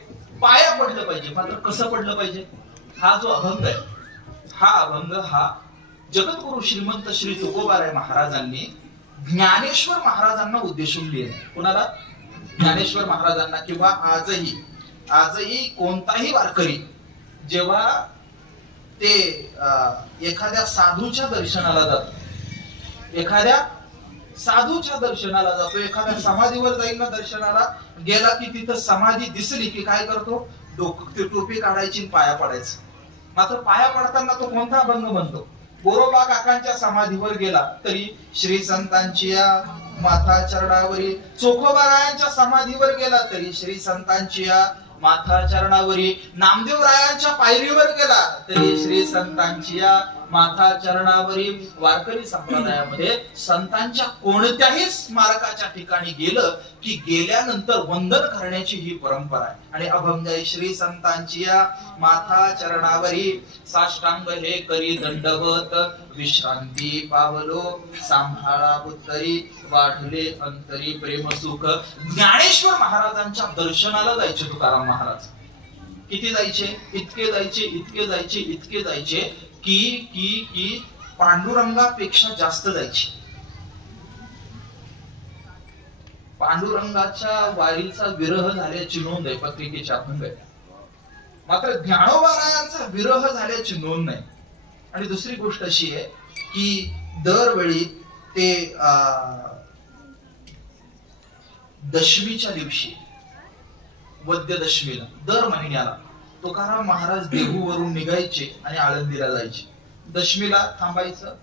पाया पडलं पाहिजे. मात्र कसं पडलं पाहिजे? हा जो अभंग आहे, हा अभंग हा जगद्गुरु श्रीमंत श्री तुकोबाराय महाराजांनी ज्ञानेश्वर महाराजांना उद्देशून लिहिलं. कोणाला? ज्ञानेश्वर महाराजांना. किंवा आजही कोणताही वारकरी जेव्हा ते एखाद्या साधूच्या दर्शनाला जातो, एखाद्या साधूच्या दर्शनाला जातो, एखाद्या समाधीवर जाईल ना दर्शनाला, गेला की तिथं समाधी दिसली की काय करतो? टोपी काढायची, पाया पडायचं. मात्र पाया पडताना तो कोणता अभंग म्हणतो? गोरोबा काकांच्या समाधीवर गेला तरी श्री संतांची माथा चरणावरी, चोखोबारायांच्या समाधीवर गेला तरी श्री संतांची माथा चरणावरी, नामदेवरायांच्या पायरीवर गेला तरी श्री संतांची माथा चरणावरी. वारकरी संप्रदायामध्ये संतांच्या कोणत्याही स्मारकाच्या ठिकाणी गेलं की गेल्यानंतर वंदन करण्याची ही परंपरा आहे. आणि अभंग श्री संतांची माथा चरणावरी, साष्टांग हे करी दंडवत, विश्रांती पावलो सांभाळा उत्तरी, वाढले अंतरी प्रेम सुख. ज्ञानेश्वर महाराजांच्या दर्शनाला जायचे तुकाराम महाराज. किती जायचे? इतके जायचे, इतके जायचे, इतके जायचे की पांडुरंगापेक्षा जास्त जायचे. पांडुरंगाच्या वारीचा विरह झाल्याची नोंद आहे पत्रिकेच्या अभंगात. मात्र ज्ञानोबारायांचा विरह झाल्याची नोंद नाही. आणि दुसरी गोष्ट अशी आहे की दरवेळी ते दशमीच्या दिवशी, वद्य दशमीला, दर महिन्याला तुकाराम महाराज देहूवरून निघायचे आणि आळंदीला जायचे. दशमीला थांबायचं,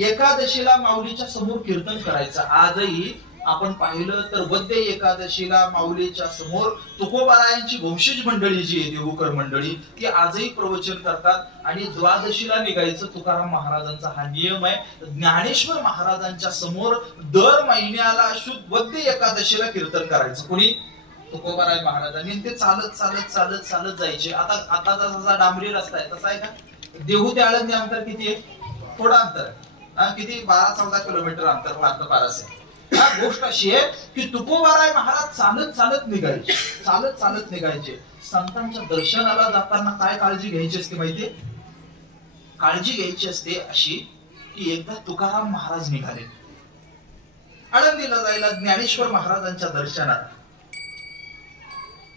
एकादशीला माऊलीच्या समोर कीर्तन करायचं. आजही आपण पाहिलं तर वद्य एकादशीला माऊलीच्या समोर तुकोबारायांची वंशज मंडळी जी आहे, देहूकर मंडळी, ती आजही प्रवचन करतात. आणि द्वादशीला निघायचं तुकाराम महाराजांचा हा नियम आहे. ज्ञानेश्वर महाराजांच्या समोर दर महिन्याला शुद्ध वद्य एकादशीला कीर्तन करायचं. कोणी? तुकोबाराय महाराजांनी. ते चालत चालत चालत चालत जायचे. आता जसा डांबरी रस्ता आहे तसा आहे का? देहू ते आळंदी अंतर किती आहे? थोडं अंतर आहे. किती? 12-14 किलोमीटर अंतर लागतं फारसे. हा गोष्ट अशी आहे की तुकोबाराय महाराज चालत चालत निघायचे, चालत चालत निघायचे. संतांच्या दर्शनाला जाताना काय काळजी घ्यायची असते माहितीये? काळजी घ्यायची असते अशी की एकदा तुकाराम महाराज निघाले आळंदीला जायला ज्ञानेश्वर महाराजांच्या दर्शनात,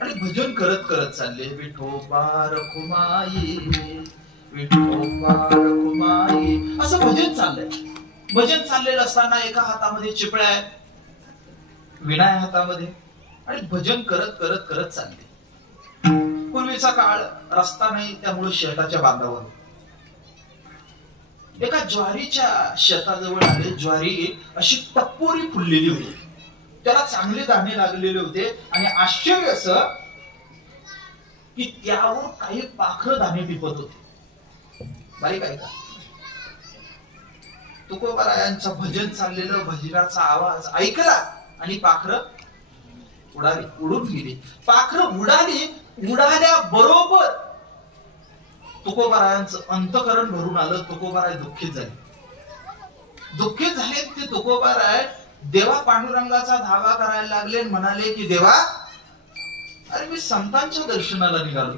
आणि भजन करत करत चालले. विठोबा रखुमाई, विठोबा रखुमाई असं भजन चाललंय. भजन चाललेलं असताना एका हातामध्ये चिपळ्या आहे, विणा आहे हातामध्ये, आणि भजन करत करत करत चालले. पूर्वीचा काळ रस्ता नाही, त्यामुळे शेताच्या बांधावर एका ज्वारीच्या शेताजवळ आले. ज्वारी अशी टप्पोरी फुललेली होती, त्याला चांगले दाणे लागलेले होते. आणि आश्चर्य असं की त्यावर काही पाखरं दाणे टिपत होते. बारीक आहे का? तुकोबारायांचं भजन चाललेलं, भजनाचा आवाज ऐकला आणि पाखरं उडाली, उडून गेली. पाखरं उडाली, उडाल्या बरोबर तुकोबारायांचं अंतकरण भरून आलं. तुकोबाराय दुःखित झाले. दुःखित झाले ते तुकोबाराय देवा पांडुरंगाचा धावा करायला लागले. म्हणाले की देवा, अरे मी संतांच्या दर्शनाला निघालो,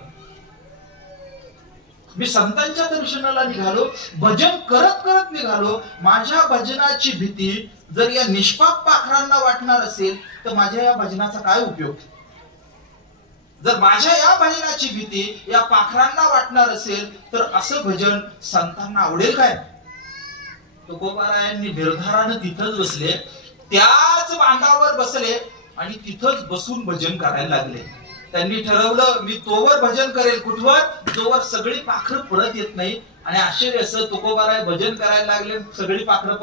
मी संतांच्या दर्शनाला निघालो, भजन करत करत निघालो. माझ्या भजनाची भीती जर या निष्पाप पाखरांना वाटणार असेल तर माझ्या या भजनाचा काय उपयोग? जर माझ्या या भजनाची भीती या पाखरांना वाटणार असेल तर असं भजन संतांना आवडेल काय? तुकोबारायांनी निर्धारानं तिथंच बसले, त्याच बांधावर बसले आणि तिथंच बसून भजन करायला लागले. त्यांनी ठरवलं मी तोवर भजन करेल, कुठवर, जोवर सगळी पाखरं परत येत नाही. आणि आश्चर्य असं, तुकोबाराय भजन करायला लागले, सगळी पाखरं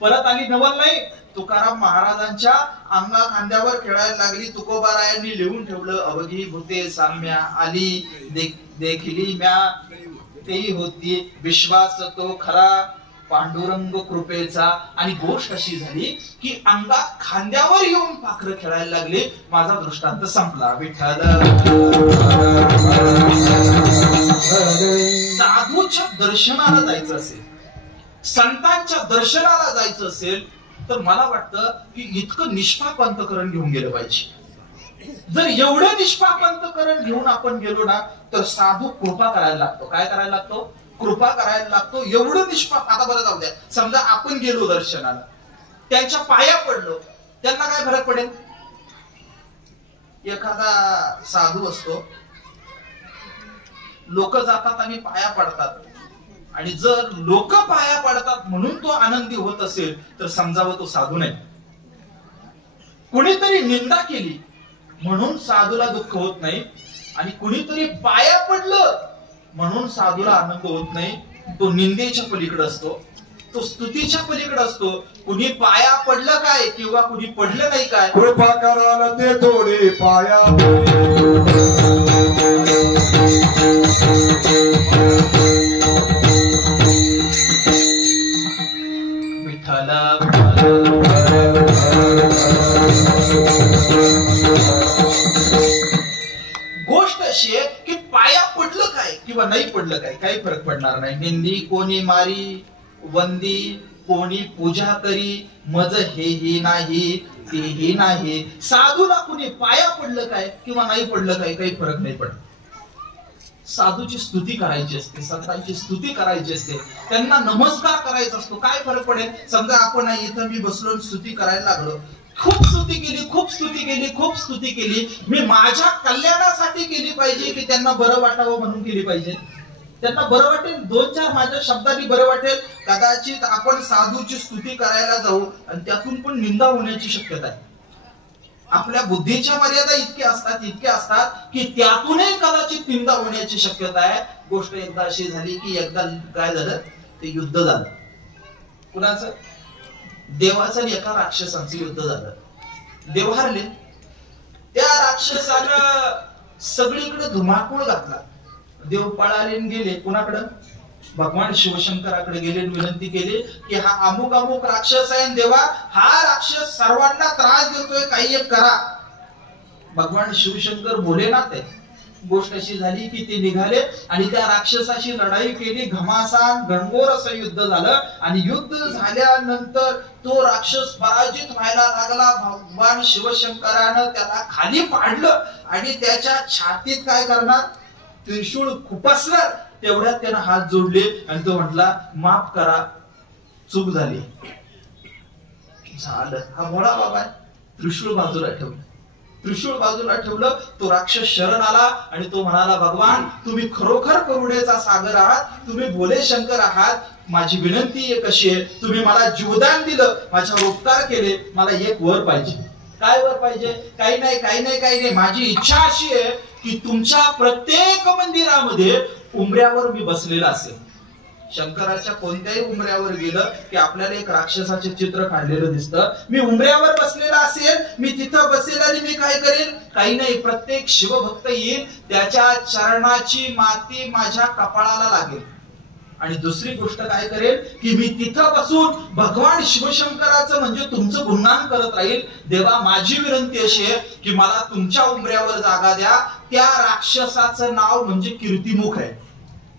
परत आली नवल नाही. तुकाराम महाराजांच्या अंगा खांद्यावर खेळायला लागली. तुकोबारायांनी लिहून ठेवलं, अवघी भूते साम्या आली देखिली म्या, तेही होती विश्वास तो खरा पांडुरंग कृपेचा. आणि गोष्ट अशी झाली की अंगा खांद्यावर येऊन पाखरं खेळायला लागले. माझा दृष्टांत संपला. विठ्ठल साधूच्या दर्शनाला जायचं असेल, संतांच्या दर्शनाला जायचं असेल तर मला वाटतं की इतकं निष्पाप अंतकरण घेऊन गेलं पाहिजे. जर एवढं निष्पाप अंतकरण घेऊन आपण गेलो ना तर साधू कृपा करायला लागतो. काय करायला लागतो? कृपा करायला लागतो. एवढं निष्पाप. आता बरं जाऊ द्या, समजा आपण गेलो दर्शनाला, त्यांच्या पाया पडलो, त्यांना काय फरक पडेल? एखादा साधू असतो, लोक जातात आणि पाया पडतात, आणि जर लोक पाया पडतात म्हणून तो आनंदी होत असेल तर समजावं तो साधू नाही. कुणीतरी निंदा केली म्हणून साधूला दुःख होत नाही, आणि कुणीतरी पाया पडलं म्हणून साधूला आनंद होत नाही. तो निंदेच्या पलीकडे असतो, तो स्तुतीच्या पलीकडे असतो. कुणी पाया पडलं काय किंवा कुणी पडलं नाही काय, कृपा करायला ते थोडे पाया विठ्ठला. गोष्ट अशी आहे की पाया पडलं काय किंवा नाही पडलं काय काही फरक पडणार नाही. निंदी कोणी मारी, वंदी कोणी पूजा करी, मज हेही नाही तेही नाही. साधूला कुणी पाया पडलं काय किंवा नाही पडलं काय काही फरक नाही पडत. साधूची स्तुती करायची असते, संतांची स्तुती करायची असते, त्यांना नमस्कार करायचा असतो. काय फरक पडेल? समजा आपण इथं मी बसलो स्तुती करायला लागलो, खूप स्तुती केली, मी माझ्या कल्याणासाठी केली पाहिजे की त्यांना बरं वाटावं म्हणून केली पाहिजे? त्यांना बरं वाटेल, 2-4 माझ्या शब्दांनी बरं वाटेल. कदाचित आपण साधूची स्तुती करायला जाऊ आणि त्यातून पण निंदा होण्याची शक्यता आहे. आपल्या बुद्धीच्या मर्यादा इतक्या असतात की त्यातूनही कदाचित निंदा होण्याची शक्यता आहे. गोष्ट एकदा अशी झाली की एकदा काय झालं, ते युद्ध झालं. कुणाचं? देवाचं आणि एका राक्षसांचं युद्ध झालं. देव हारले. त्या राक्षसानं सगळीकडे धुमाकूळ घातला. देव पळाले गेले कुणाकडं? भगवान शिवशंकराकडे गेले, विनंती केली की हा अमुक अमुक राक्षस आहे, देवा हा राक्षस सर्वांना त्रास देतोय, काही एक करा. भगवान शिवशंकर भोलेनाथ आहे. गोष्ट अशी झाली की ते निघाले आणि त्या राक्षसाशी लढाई केली. घमासान घनघोर असं युद्ध झालं आणि युद्ध झाल्यानंतर तो राक्षस पराजित व्हायला लागला. भगवान शिवशंकरानं त्याला खाली पाडलं आणि त्याच्या छातीत काय करणार? त्रिशूळ खुपसणार. तेवढ्यात त्यानं हात जोडले आणि तो म्हटला माफ करा, चूक झाली. झालं. हा भोळा बाबा आहे. त्रिशूळ बाजूला ठेवलं. तो राक्षस शरण आला आणि तो म्हणाला, भगवान तुम्ही खरोखर करुणेचा सागर आहात, तुम्ही भोले शंकर आहात. माझी विनंती एक अशी आहे, तुम्ही मला जीवदान दिलं, माझ्यावर उपकार केले, मला एक वर पाहिजे. काय वर पाहिजे? काही नाही. माझी इच्छा अशी आहे की तुमच्या प्रत्येक मंदिरामध्ये उंबऱ्यावर मी बसलेला असेल. शंकराच्या कोणत्याही उंबऱ्यावर गेलं की आपल्याला एक राक्षसाचे चित्र काढलेलं दिसतं. मी उंबऱ्यावर बसलेला असेल, मी तिथं बसेल आणि मी काय करेल? काही नाही. प्रत्येक शिवभक्त येईल, त्याच्या चरणाची माती माझ्या कपाळाला लागेल. आणि दुसरी गोष्ट काय करेल की मी तिथं बसून भगवान शिवशंकराचं म्हणजे तुमचं गुणगान करत राहील. देवा माझी विनंती अशी आहे की मला तुमच्या उंबऱ्यावर जागा द्या. त्या राक्षसाचं नाव म्हणजे कीर्तिमुख आहे.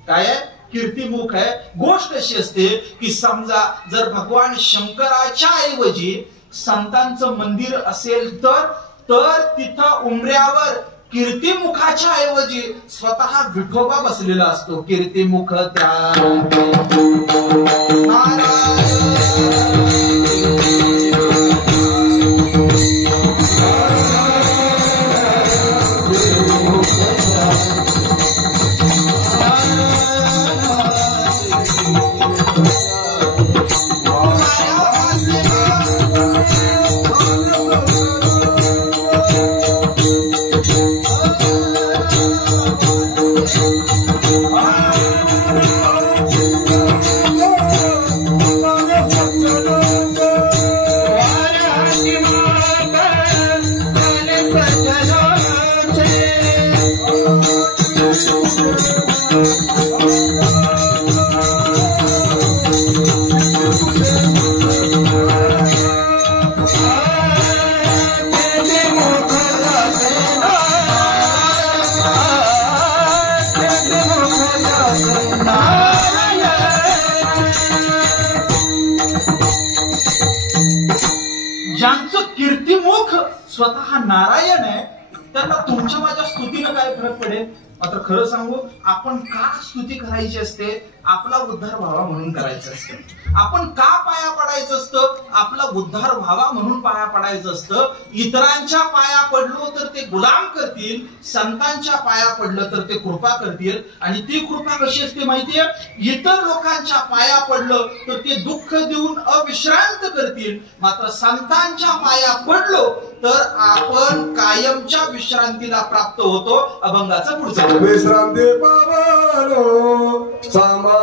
काय आहे? कीर्तिमुख आहे. गोष्ट अशी असते की समजा जर भगवान शंकराच्या ऐवजी संतांचं मंदिर असेल तर तिथं उंबऱ्यावर कीर्तिमुखाच्या ऐवजी स्वतः विठोबा बसलेला असतो. कीर्तिमुख ज्यांचं कीर्तिमुख स्वतः नारायण आहे त्यांना तुमच्या माझ्या स्तुतीनं काय फरक पडेल? मात्र खरं सांगू, आपण का स्तुती करायची असते? आपला उद्धार व्हावा म्हणून करायचं असतं. आपण का पाया पडायचं असतं? आपला उद्धार व्हावा म्हणून पाया पडायचं असतं. इतरांच्या पाया पडलो तर ते गुलाम करतील, संतांच्या पाया पडलं तर ते कृपा करतील. आणि ती कृपा कशी असते माहितीये? इतर लोकांच्या पाया पडलं तर ते दुःख देऊन अविश्रांत करतील, मात्र संतांच्या पाया पडलो तर आपण कायमच्या विश्रांतीला प्राप्त होतो. अभंगाचं पुढचं विश्रांती पावलो सांभाळा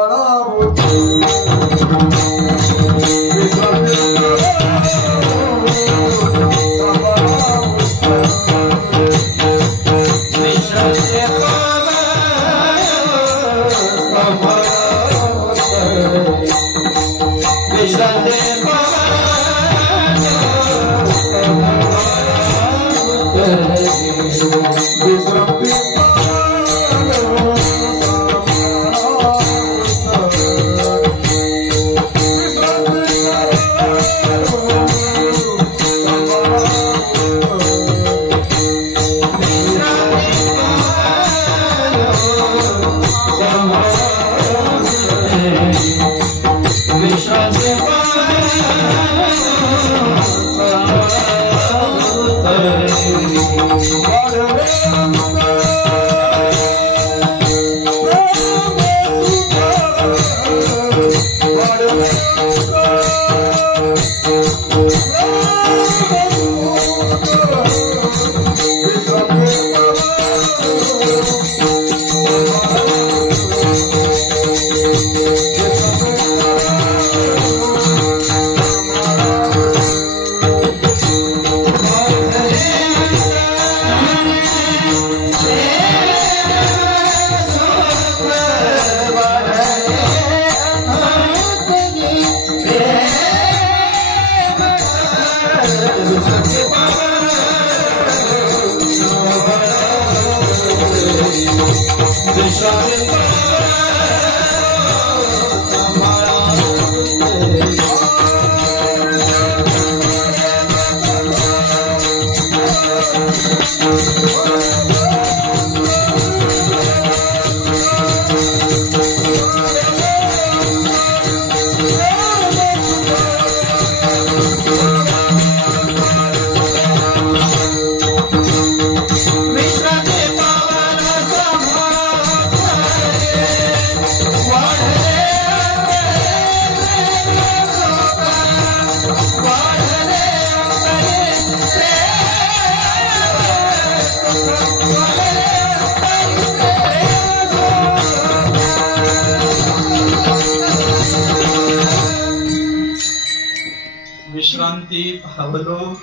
विश्रांती पावलो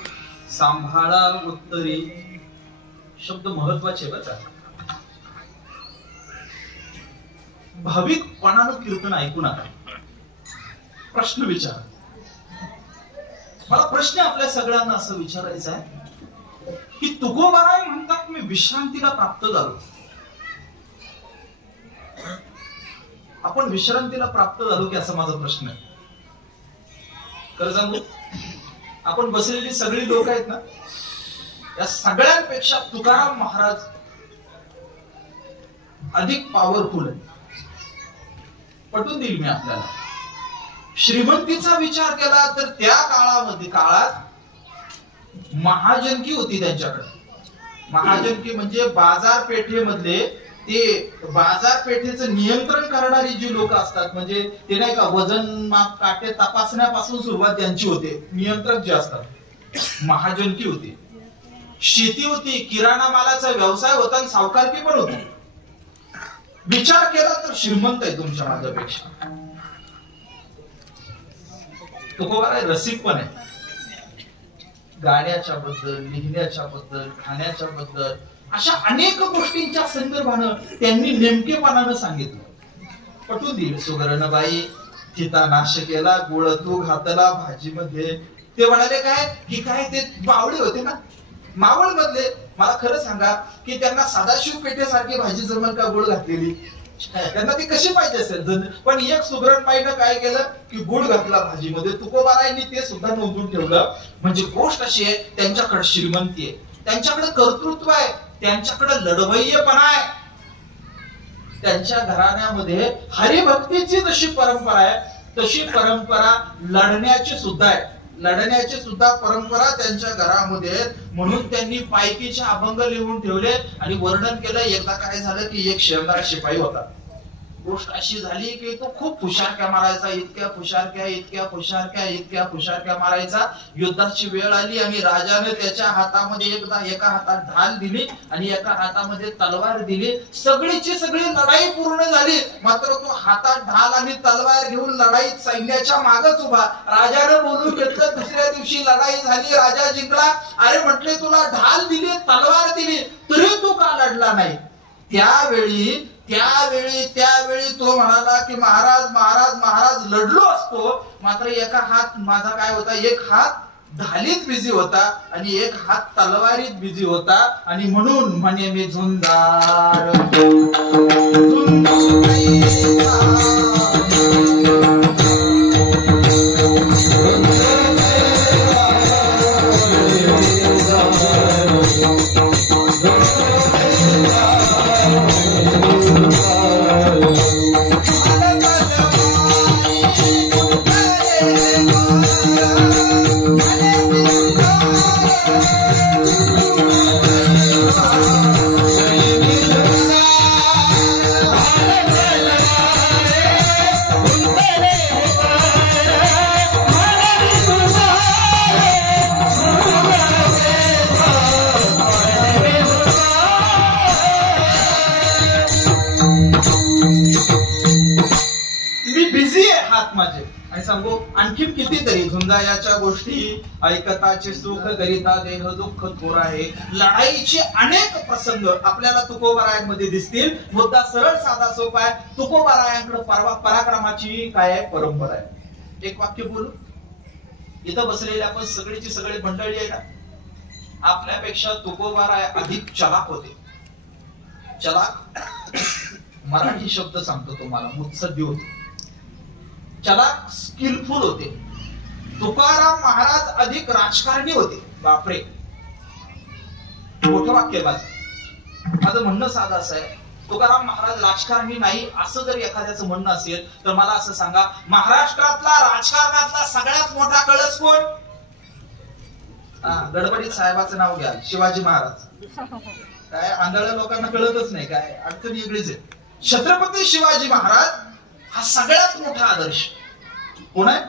सांभाळा उत्तरी. शब्द महत्वाचे बरं का. भाविकपणानं कीर्तन ऐकू नका. प्रश्न विचार. मला प्रश्न आपल्या सगळ्यांना असं विचारायचा आहे की तुकोबाराय म्हणतात मी विश्रांतीला प्राप्त झालो. आपण विश्रांतीला प्राप्त झालो की असा माझा प्रश्न आहे. खरं सांगू, आपण बसलेली सगळी लोक आहेत ना, या सगळ्यांपेक्षा तुकाराम महाराज अधिक पॉवरफुल आहे. पटवून देईल मी आपल्याला. श्रीमंतीचा विचार केला तर त्या काळात महाजनकी होती त्यांच्याकडे. महाजनकी म्हणजे बाजारपेठेमधले ते बाजारपेठेचं नियंत्रण करणारी जी लोक असतात, म्हणजे ते नाही का वजन माप काटे तपासण्यापासून सुरुवात त्यांची होते. नियंत्रक जे असतात महाजनकी होती. शेती होती, किराणा मालाचा व्यवसाय होता आणि सावकारकी पण होती. विचार केला तर श्रीमंत आहे तुमच्या माझ्यापेक्षा. तुकोबाराय रसिक पण आहे. गाण्याच्या बद्दल, लिहिण्याच्या बद्दल, खाण्याच्या बद्दल अशा अनेक गोष्टींच्या संदर्भानं त्यांनी नेमकेपणानं सांगितलं, पटवून दिलं. सुगरणबाई तिचा नाश केला, गुळ तू घातला भाजीमध्ये. ते म्हणाले काय की काय ते बावळे होते ना मावळ मधले, मला खरं सांगा की त्यांना सदाशिव पेठेसारखी भाजी जमल का गुळ घातलेली? त्यांना ती कशी पाहिजे असेल. पण एक सुगरणबाईनं काय केलं की गुळ घातला भाजीमध्ये. तुकोबारायांनी ते सुद्धा नोंदून ठेवलं. म्हणजे गोष्ट अशी आहे, त्यांच्याकडे श्रीमंती आहे, त्यांच्याकडे कर्तृत्व आहे, त्यांच्याकडे लढवय्यपणा आहे. त्यांच्या घराण्यामध्ये हरिभक्तीची जशी परंपरा आहे तशी परंपरा लढण्याची सुद्धा आहे. लढण्याची सुद्धा परंपरा त्यांच्या घरामध्ये. म्हणून त्यांनी पायकीचे अभंग लिहून ठेवले आणि वर्णन केलं. एकदा काय झालं की एक शेरदार शिपाई होता. गोष्ट अशी झाली की तो खूप फुशारक्या मारायचा, इतक्या फुशारक्या मारायचा. युद्धाची वेळ आली आणि राजाने त्याच्या हातामध्ये एका हातात ढाल दिली आणि एका हातामध्ये तलवार दिली. सगळीची सगळी लढाई पूर्ण झाली, मात्र तो हातात ढाल आणि तलवार घेऊन लढाईत सैन्याच्या मागच उभा. राजाने बोलून घेतलं. दुसऱ्या दिवशी लढाई झाली, राजा जिंकला. अरे म्हटले तुला ढाल दिली, तलवार दिली, तरी तू का लढला नाही? त्यावेळी तो म्हणाला की महाराज लढलो असतो, मात्र एका हात माझा काय होता, एक हात ढालीत बिझी होता आणि एक हात तलवारीत बिझी होता. आणि म्हणून म्हणे मी झुंजार सांगू. आणखी कितीतरी झुंजायाच्या गोष्टी ऐकताचे सुख करिता देह दुःख थोर आहे. लढाईचे अनेक प्रसंग आपल्याला तुकोबारायांमध्ये दिसतील. मुद्दा सरळ साधा सोपा आहे. तुकोबारायांकडे पराक्रमाची काय आहे, परंपरा आहे. एक वाक्य बोलू. इथं बसलेले आपण सगळीची सगळी मंडळी आहे ना, आपल्यापेक्षा तुकोबाराय अधिक चलाक होते. चलाक मराठी शब्द सांगतो तुम्हाला, मुत्सद्दी होते, चलाक स्किलफुल होते. तुकाराम महाराज अधिक राजकारणी होते. बापरे, मोठं वाक्य माझं म्हणणं साधं असं आहे, तुकाराम महाराज राजकारणी नाही असं जर एखाद्याचं म्हणणं असेल तर मला असं सांगा, महाराष्ट्रातला राजकारणातला सगळ्यात मोठा कळस कोण? गडबडीत साहेबाचं नाव घ्या, शिवाजी महाराज. काय आंधळ्या लोकांना कळतच नाही, काय अडचण वेगळीच आहे. छत्रपती शिवाजी महाराज हा सगळ्यात मोठा आदर्श. कोण आहे?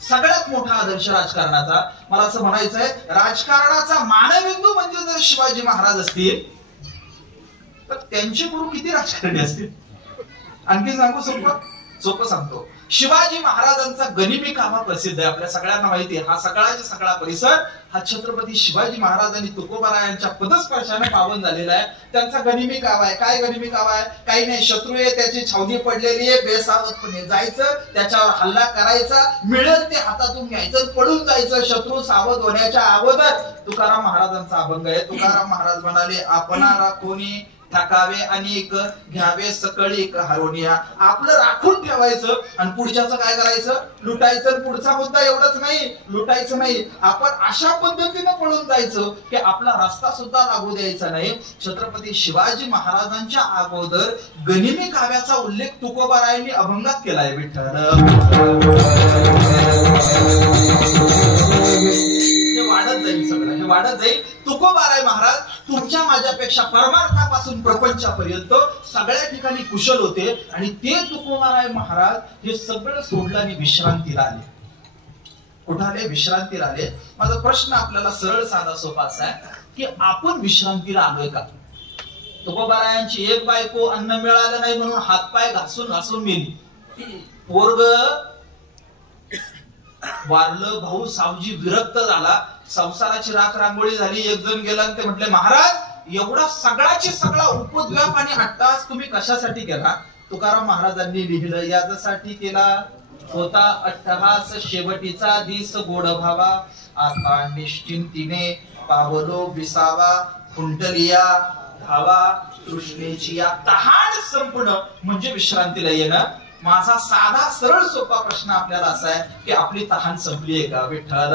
सगळ्यात मोठा आदर्श राजकारणाचा. मला असं म्हणायचं आहे, राजकारणाचा मानबिंदू म्हणजे जर शिवाजी महाराज असतील तर त्यांचे गुरु किती राजकारणी असतील? आणखी सांगू सोपं सांगतो. शिवाजी महाराजांचा गनिमी कावा प्रसिद्ध आहे, आपल्या सगळ्यांना माहिती आहे. हा सगळ्याचा सगळा परिसर हा छत्रपती शिवाजी महाराज आणि तुकोबारायांच्या पदस्पर्शाने पावन झालेला आहे. त्यांचा गनिमी कावा आहे. काय गनिमी कावा आहे? काही नाही, शत्रू आहे, त्याची छावणी पडलेली आहे, बेसावधपणे जायचं, त्याच्यावर हल्ला करायचा, मिळेल ते हातातून घ्यायचं, पळून जायचं, शत्रू सावध होण्याच्या अगोदर. तुकाराम महाराजांचा अभंग आहे. तुकाराम महाराज म्हणाले, आपणाला कोणी टाकावे अनेक, घ्यावे सकळीक हरवणिया. आपलं राखून ठेवायचं आणि पुढच्याचं काय करायचं? लुटायचं. पुढचा मुद्दा एवढंच नाही, लुटायचं नाही, आपण अशा पद्धतीने पळून जायचं की आपला रस्ता सुद्धा लागू द्यायचा नाही. छत्रपती शिवाजी महाराजांच्या अगोदर गनिमी काव्याचा उल्लेख तुकोबारायांनी अभंगात केलाय. विठ्ठल हे वाढत जाईल, सगळं हे वाढत जाईल. तुकोबाराय महाराज तुमच्या माझ्यापेक्षा परमार्थापासून प्रपंचापर्यंत सगळ्या ठिकाणी कुशल होते. आणि ते तुकोबाराय महाराज हे सगळं सोडलं आणि विश्रांतीला आले. कुठे आले? विश्रांतीला आले. माझा प्रश्न आपल्याला सरळ साधा सोपा असा आहे की आपण विश्रांतीला आलोय का? तुकोबारायांची एक बायको अन्न मिळालं नाही म्हणून हातपाय घासून मेली. पोरग वारलं, भाऊ सावजी विरक्त झाला, संसाराची राख रांगोळी झाली. एक जण गेला आणि ते म्हटले, महाराज एवढा सगळाची सगळा उपद्व्याप आणि अट्टहास तुम्ही कशासाठी केला? तुकाराम महाराजांनी लिहिलं, याच्यासाठी केला होता अट्टहास शेवटीचा दिस गोड भावा, आता निश्चिंतीने पावलो विसावा, कुंडलिया धावा तृष्णेची या तहान संपणं म्हणजे विश्रांतीला येणं. माझा साधा सरळ सोपा प्रश्न आपल्याला असा आहे की आपली तहान संपली आहे का विठ्ठल?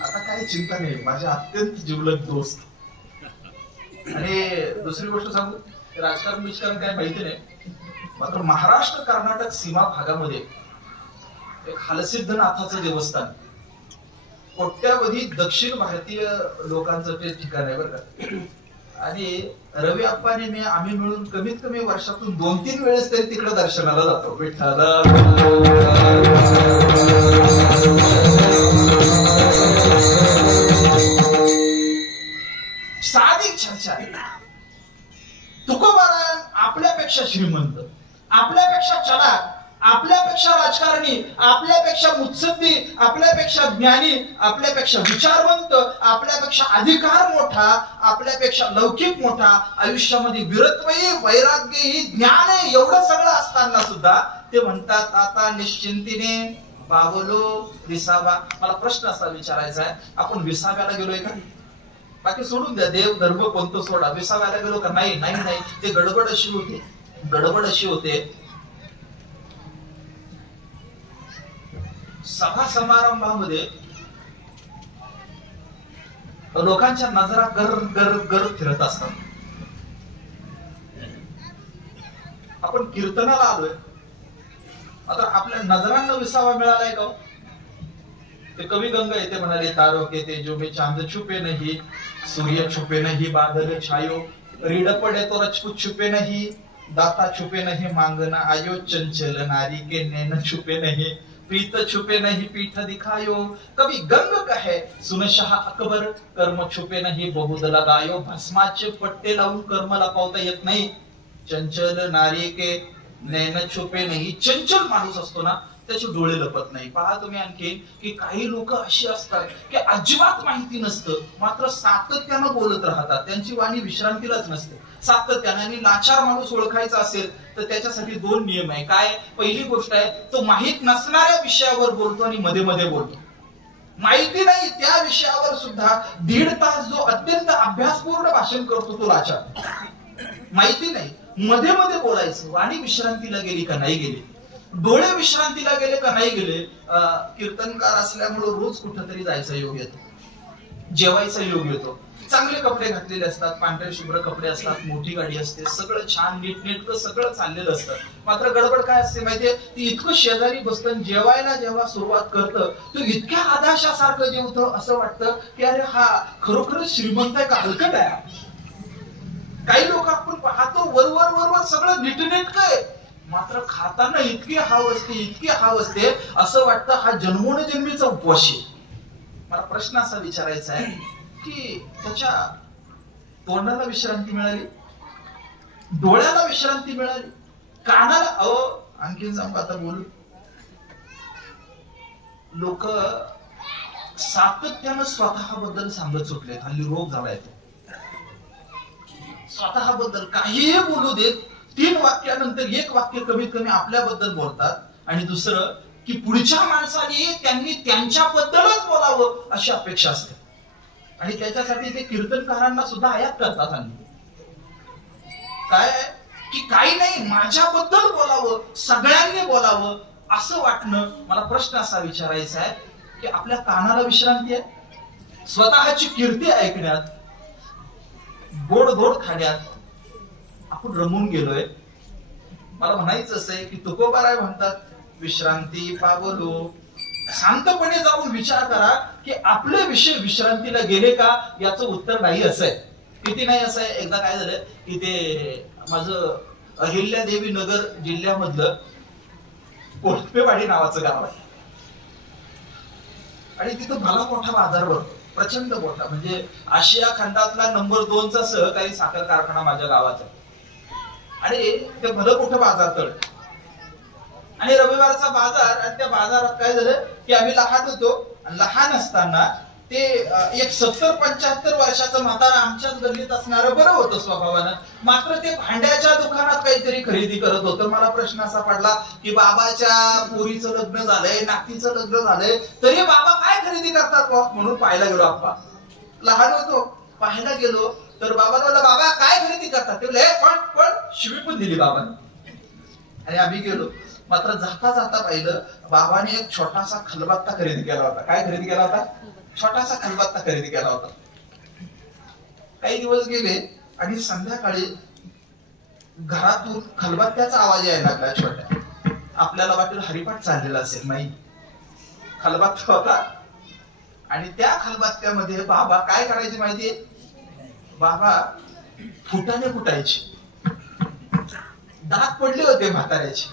आता काही चिंता नाही, माझे अत्यंत जिवलग दोस्त. आणि दुसरी गोष्ट सांगू, राजकारण विषकारण काय माहिती नाही, मात्र महाराष्ट्र कर्नाटक सीमा भागामध्ये एक हालसिद्धनाथाचं देवस्थान, कोट्यावधी दक्षिण भारतीय लोकांचं ते ठिकाण आहे बरं का. आणि रवी आप्पाने आम्ही मिळून कमीत कमी वर्षातून 2-3 वेळेस तरी तिकडे दर्शनाला जातो. विठ्ठल साधी चर्चा आहे. तुकोबारायण आपल्यापेक्षा श्रीमंत, आपल्यापेक्षा चलाक, आपल्यापेक्षा राजकारणी, आपल्यापेक्षा मुत्सद्दी, आपल्यापेक्षा ज्ञानी, आपल्यापेक्षा विचारवंत, आपल्यापेक्षा अधिकार मोठा, आपल्यापेक्षा लौकिक मोठा, आयुष्यामध्ये वीरत्वही वैराग्यही ज्ञान एवढं सगळं असताना सुद्धा ते म्हणतात आता निश्चिंतीने पावलो विसावा. मला प्रश्न असा विचारायचा आहे, आपण विसाव्याला गेलोय का? बाकी सोडून द्या, देव धर्म कोणतं सोडा, विसाव्याला गेलो का? नाही नाही नाही. ते गडबड अशी होते सभा समारंभामध्ये लोकांच्या नजरा गर गर गर फिरत असतात. आपण कीर्तनाला आलोय, आता आपल्या नजरांना विसावा मिळालाय का? ते कवी गंगा येते म्हणाले, तारो के तेजो में चांद छुपे नहीं, सूर्य छुपे नहीं बादल छायो, रीड पड़े तो रजपूत छुपे नहीं, दाता छुपे नहीं मांगना आयो, चंचल नारी के नैन छुपे नहीं, प्रीत छुपे नहीं पीठ दिखायो, कभी गंग कहे सुन शाह अकबर, कर्म छुपे नहीं बहुत लगायो, भस्माचे पट्टे लावून कर्म लपवता येत नाही, चंचल नारी के नैन छुपे नहीं. चंचल माणूस असतो ना त्याचे डोळे लपत नाही. पहा तुम्ही आणखी की काही लोक अशी असतात की अजिबात माहिती नसतं, मात्र सातत्यानं बोलत राहतात, त्यांची वाणी विश्रांतीलाच नसते सातत्याने. आणि लाचार माणूस ओळखायचा असेल तर त्याच्यासाठी 2 नियम आहे. काय? पहिली गोष्ट आहे, तो माहित नसणाऱ्या विषयावर बोलतो आणि मध्ये मध्ये बोलतो. माहिती नाही त्या विषयावर सुद्धा 1.5 तास जो अत्यंत अभ्यासपूर्ण भाषण करतो तो लाचार. माहिती नाही, मध्ये मध्ये बोलायचं. वाणी विश्रांतीला गेली का नाही गेली, डोळे विश्रांतीला गेले का नाही गेले. कीर्तनकार असल्यामुळे रोज कुठेतरी जायचा योग येतो, जेवायचा योग येतो, चांगले कपडे घातलेले असतात, पांढरे शुभ्र कपडे असतात, मोठी गाडी असते, सगळं छान नीटनेटकं सगळं चाललेलं असतं. मात्र गडबड काय असते माहितीये, ती इतकं शेजारी बसतं, जेवायला जेव्हा सुरुवात करतं तो इतक्या आदाशासारखं जेवतं, असं वाटतं की अरे हा खरोखरच श्रीमंत आहे का हलकट आहे. काही लोक आपण पाहतो वरवर वरवर सगळं नीटनेटकं आहे, मात्र खाताना इतकी हाव असते असं वाटतं हा जन्मोनजन्मीचा उपवास आहे. मला प्रश्न असा विचारायचा आहे की त्याच्या तोंडाला विश्रांती मिळाली, डोळ्याला विश्रांती मिळाली, कानाला. आणखीन सांगू आता बोलू, लोक सातत्यानं स्वतःबद्दल सांगत सुटले. हल्ली रोग झालाय तो, स्वतःबद्दल काहीही बोलू देत, 3 वाक्यानंतर 1 वाक्य कमीत कमी आपल्याबद्दल बोलतात, आणि दुसरं की पुढच्या माणसाने त्यांनी त्यांच्याबद्दलच बोलावं अशी अपेक्षा असते. आणि त्याच्यासाठी ते कीर्तनकारांना सुद्धा आयात करतात. आणि काय की काही नाही, माझ्याबद्दल बोलावं, सगळ्यांनी बोलावं असं वाटणं. मला प्रश्न असा विचारायचा आहे की आपल्या कानाला विश्रांती आहे, स्वतःची कीर्ती ऐकण्यात, गोड गोड खाण्यात आपण रमून गेलोय. मला म्हणायचं असं आहे की तुकोबाराय म्हणतात विश्रांती पावलो. शांतपणे जाऊन विचार करा की आपले विषय विश्रांतीला गेले का, याचं उत्तर नाही असं आहे. किती नाही असं आहे. एकदा काय झालं की ते माझं अहिल्यादेवी नगर जिल्ह्यामधलं कोटपेवाडी नावाचं गाव आहे, आणि तिथं भला मोठा बाजार भरतो, प्रचंड मोठा, म्हणजे आशिया खंडातला नंबर 2चा सहकारी साखर कारखाना माझ्या गावात आहे. आणि ते भलं मोठं बाजार तळ आणि रविवारचा बाजार. आणि त्या बाजारात काय झालं की आम्ही लहान होतो, लहान असताना ते एक 70-75 वर्षाचं म्हातारा आमच्याच गल्लीत असणारं बरं होतं स्वभावानं, मात्र ते भांड्याच्या दुकानात काहीतरी खरेदी करत होतं. मला प्रश्न असा पडला की बाबाच्या पोरीचं लग्न झालंय, नातीचं लग्न झालंय, तरी बाबा काय खरेदी करतात म्हणून पाहायला गेलो. आप्पा लहान होतो, पाहायला गेलो तर बाबाला म्हणलं बाबा काय खरेदी करतात, ते बोलले पण शिवी पण दिली बाबांनी. आणि आम्ही गेलो, मात्र जाता जाता पाहिलं बाबाने एक छोटासा खलबत्ता खरेदी केला होता. काय खरेदी केला होता? छोटासा खलबत्ता खरेदी केला होता. काही दिवस गेले आणि संध्याकाळी घरातून खलबत्त्याचा आवाज यायला लागला छोट्या. आपल्याला वाटेल हरिपाठ चाललेला असेल, नाही, खलबत्ता होता. आणि त्या खलबत्त्यामध्ये बाबा काय करायचे माहितीये? बाबा फुटाने फुटायचे. दात पडले होते म्हाताऱ्याचे,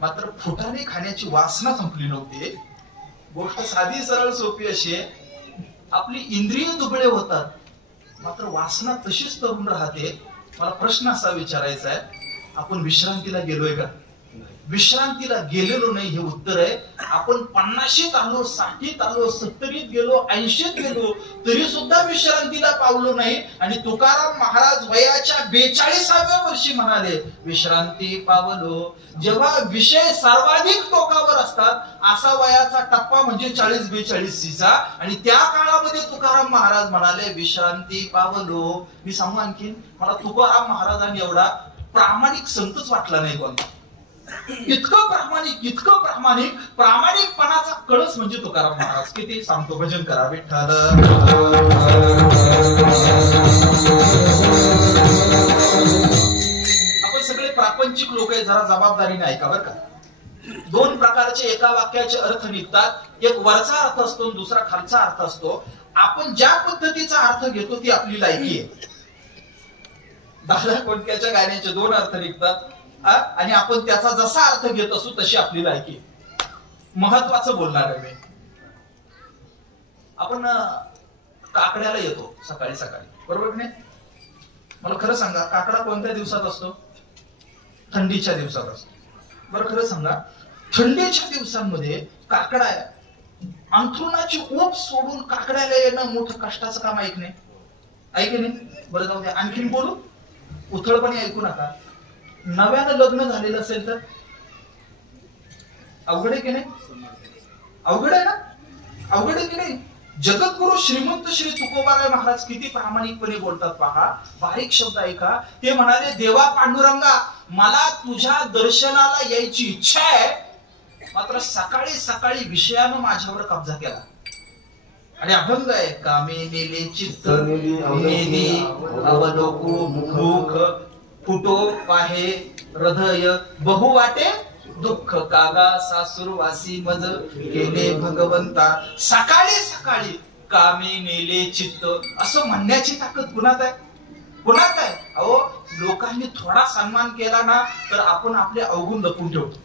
मात्र फुटाने खाण्याची वासना संपली नव्हती. गोष्ट साधी सरळ सोपी अशी आहे, आपली इंद्रिय दुबळे होतात मात्र वासना तशीच तरुण राहते. मला प्रश्न असा विचारायचा आहे, आपण विश्रांतीला गेलोय का? विश्रांतीला गेलेलो नाही हे उत्तर आहे. आपण 50शीत आलो, 60ीत आलो, 70ीत गेलो, 80ीत गेलो, तरी सुद्धा विश्रांतीला पावलो नाही. आणि तुकाराम महाराज वयाच्या 42व्या वर्षी म्हणाले विश्रांती पावलो. जेव्हा विषय सर्वाधिक टोकावर असतात असा वयाचा टप्पा म्हणजे 40-42चा, आणि त्या काळामध्ये तुकाराम महाराज म्हणाले विश्रांती पावलो. मी सांगू आणखी, मला तुकाराम महाराजांनी एवढा प्रामाणिक संतच वाटला नाही कोणता. इतकं प्रामाणिक प्रामाणिकपणाचा कळस म्हणजे तुकाराम महाराज. किती सांगतो, भजन करा विठ्ठल. आपण सगळे प्रापंचिक लोक आहे, जरा जबाबदारीने ऐका बरं का. 2 प्रकारचे एका वाक्याचे अर्थ निघतात, एक वरचा अर्थ असतो, दुसरा खालचा अर्थ असतो. आपण ज्या पद्धतीचा अर्थ घेतो ती आपली लायकी आहे. दादा कोणत्याच्या गाण्याचे 2 अर्थ निघतात आणि आपण त्याचा जसा अर्थ घेत असू तशी आपली लायकी. महत्वाचं बोलणार आहे मी. आपण काकड्याला येतो सकाळी सकाळी, बरोबर नाही? मला खरं सांगा, काकडा कोणत्या दिवसात असतो? थंडीच्या दिवसात असतो. बरं खरं सांगा, थंडीच्या दिवसांमध्ये काकडा अंथरुणाची ऊब सोडून काकड्याला येणं मोठं कष्टाचं काम ऐक नाही? बरं जाऊ द्या, आणखीन बोलू, उथळपणे ऐकू नका. नव्यानं लग्न झालेलं असेल तर अवघड आहे की नाही? अवघड आहे ना? अवघड आहे की नाही? जगद्गुरु श्रीमंत श्री तुकोबाराय महाराज किती प्रामाणिकपणे बोलतात पहा. बारीक शब्द ऐका. ते म्हणाले देवा पांडुरंगा, मला तुझ्या दर्शनाला यायची इच्छा आहे, मात्र सकाळी सकाळी विषयानं माझ्यावर कब्जा केला. आणि अभंग आहे, कामे नेले चित्त नेली अवलोकू मुख, फुटो पाहे हृदय बहु वाटे दुःख, कागा सासुरवासी मज केले भगवंता. सकाळी सकाळी कामे नेले चित्त असं म्हणण्याची ताकद कुणात आहे? कुणात आहे? अहो, लोकांनी थोडा सन्मान केला ना तर आपण आपले अवगुण लपून ठेवतो.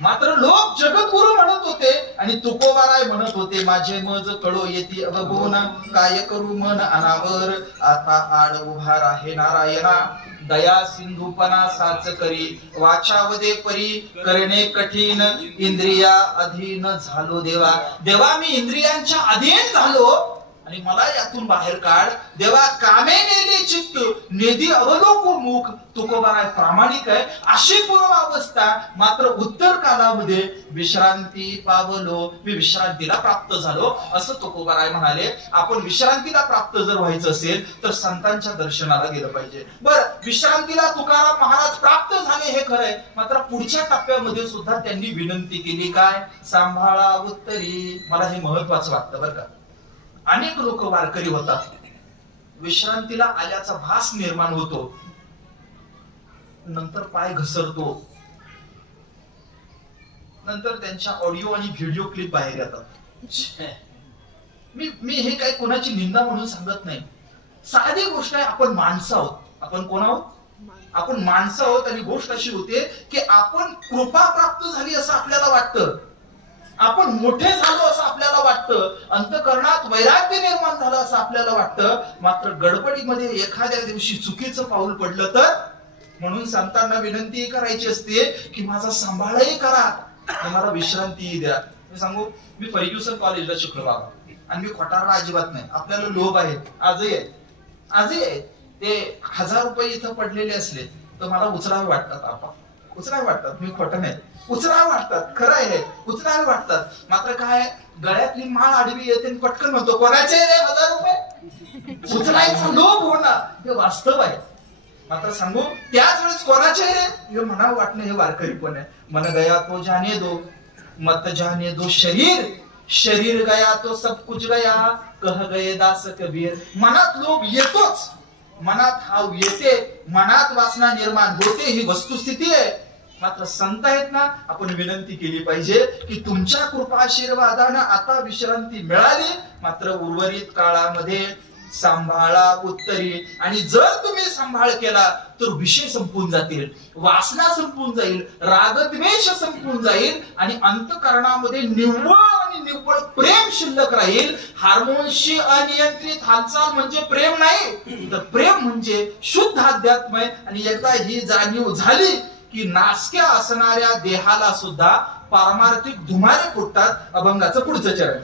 मात्र लोक जगद्गुरु म्हणत होते आणि तुकोबाराय म्हणत होते माझे मज कळो येती अवगुण, काय करू मन अनावर, आता आड उभा राहे नारायणा, दया सिंधुपणा साच करी, वाचावदे परी करणे कठीण, इंद्रिया अधीन झालो देवा. देवा मी इंद्रियांच्या अधीन झालो आणि मला यातून बाहेर काढ. देवा कामे नेली चित्त नेदी अवलोकू मुख. तुकोबाराय प्रामाणिक आहे. अशी पूर्वावस्था, मात्र उत्तर कालामध्ये विश्रांती पावलो, मी विश्रांतीला प्राप्त झालो असं तुकोबाराय म्हणाले. आपण विश्रांतीला प्राप्त जर व्हायचं असेल तर संतांच्या दर्शनाला गेलं पाहिजे. बरं, विश्रांतीला तुकाराम महाराज प्राप्त झाले हे खरंय, मात्र पुढच्या टप्प्यामध्ये सुद्धा त्यांनी विनंती केली, काय? सांभाळा उत्तरी. मला हे महत्वाचं वाटतं बरं का. अनेक लोक वारकरी होतात, विश्रांतीला आल्याचा भास निर्माण होतो, नंतर पाय घसरतो, नंतर त्यांच्या ऑडिओ आणि व्हिडिओ क्लिप बाहेर येतात. मी हे काही कोणाची निंदा म्हणून सांगत नाही. साधी गोष्ट आहे, आपण माणसं आहोत. आपण कोण आहोत? आपण माणसं आहोत. आणि गोष्ट अशी होते की आपण कृपा प्राप्त झाली असं आपल्याला वाटतं, आपण मोठे झालो असं आपल्याला वाटतं, अंतःकरणात वैराग्य निर्माण झालं असं आपल्याला वाटतं. मात्र गडबडीमध्ये एखाद्या दिवशी चुकीचं पाऊल पडलं तर, म्हणून संतांना विनंती करायची असते की माझा सांभाळही करा, मला विश्रांती द्या. मी सांगू, मी फर्ग्युसन कॉलेजला शिकलो बाबा, आणि मी खोटारडा अजिबात नाही. आपल्याला लोभ आहेत, आजही आहेत. ते 1000 रुपये इथं पडलेले असले तर मला उचलावे वाटतात. आपण उचलावे वाटतात, मी खोटं नाही, उचलावे वाटतात, खरं आहे, उचलावे वाटतात. मात्र काय, गळ्यातली माळ आडवी येते आणि पटकन म्हणतो कोणाचे रे 1000 रुपये, उचलायचा लोभ होणार, हे वास्तव आहे. मात्र सांगू, त्याच वेळेस कोणाचे रे हे म्हणावं वाटणं हे वारकरीपण आहे. मन गया तो जाने दो, मत जाने दो शरीर गया तो सब कुछ गया, कह गए दास कबीर. मनात लोभ येतोच, मनात हाव येते, मनात वासना निर्माण होते, ही वस्तुस्थिती आहे. मात्र संत आहेत ना, आपण विनंती केली पाहिजे की तुमच्या कृपा आशीर्वादानं आता विश्रांती मिळाली, मात्र उर्वरित काळामध्ये सांभाळा उत्तरी. आणि जर तुम्ही सांभाळ केला तर विषय संपून जातील, वासना संपून जाईल, रागद्वेष संपून जाईल, आणि अंतःकरणामध्ये निव्वळ प्रेम शिल्लक राहील. हार्मोनशी अनियंत्रित हालचाल म्हणजे प्रेम नाही, तर प्रेम म्हणजे शुद्ध अध्यात्म आहे. आणि एकदा ही जाणीव झाली की नासक्या असणाऱ्या देहाला सुद्धा पारमार्थिक धुमारे फुटतात. अभंगाचं पुढचं चरण.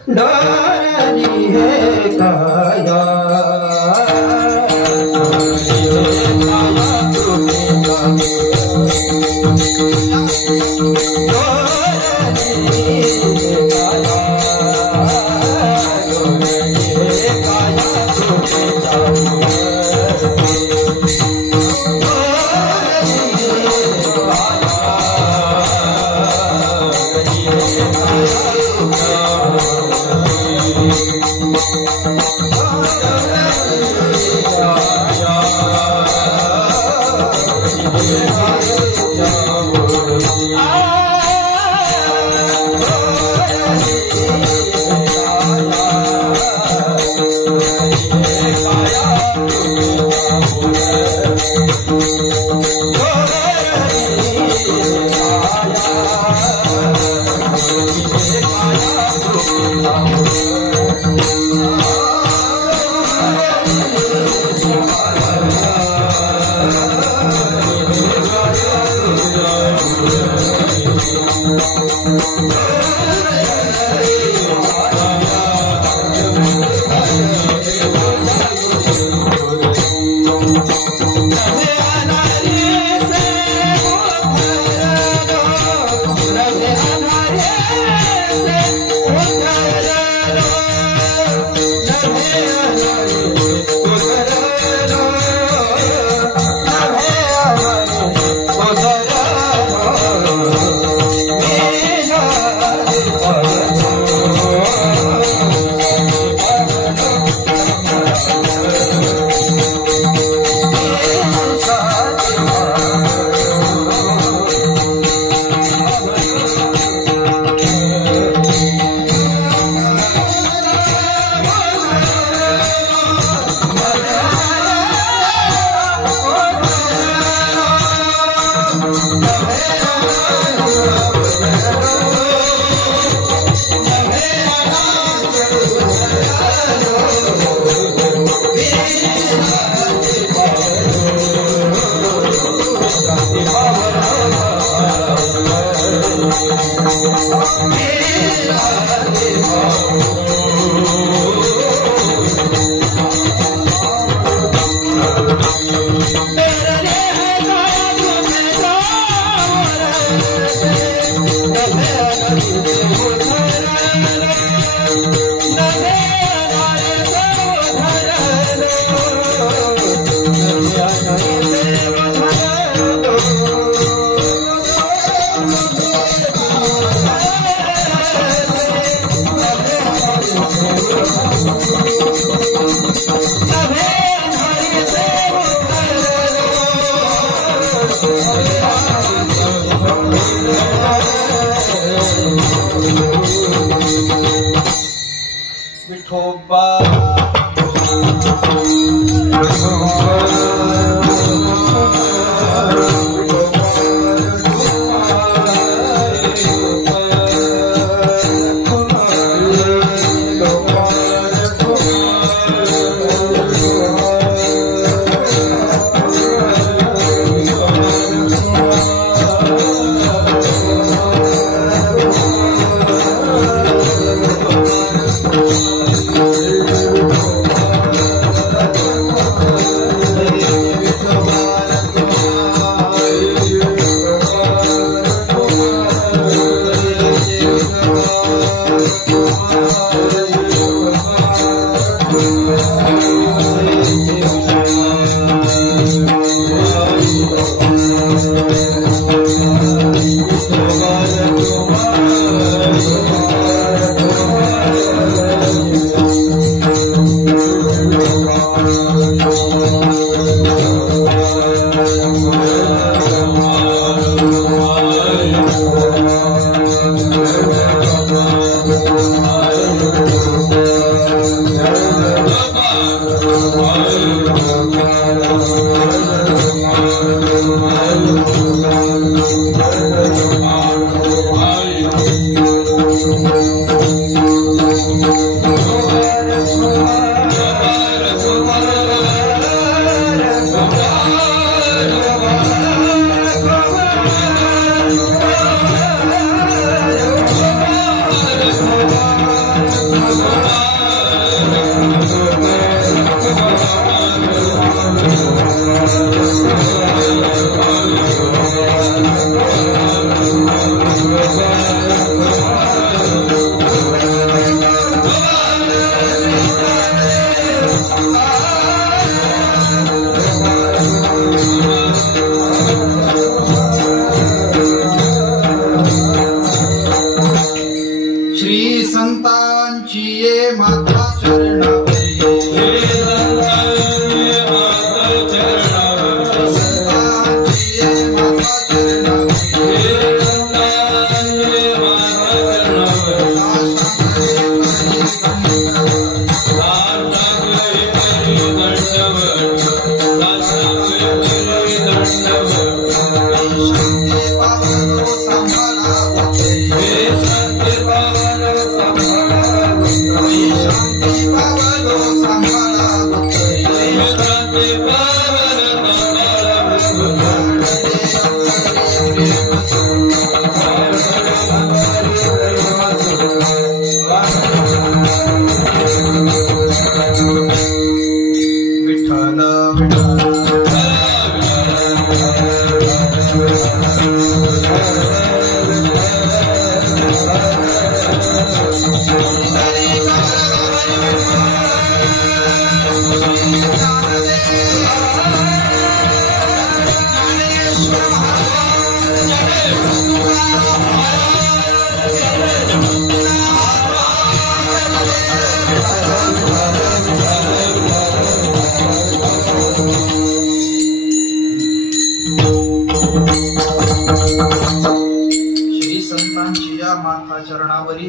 चरणावरी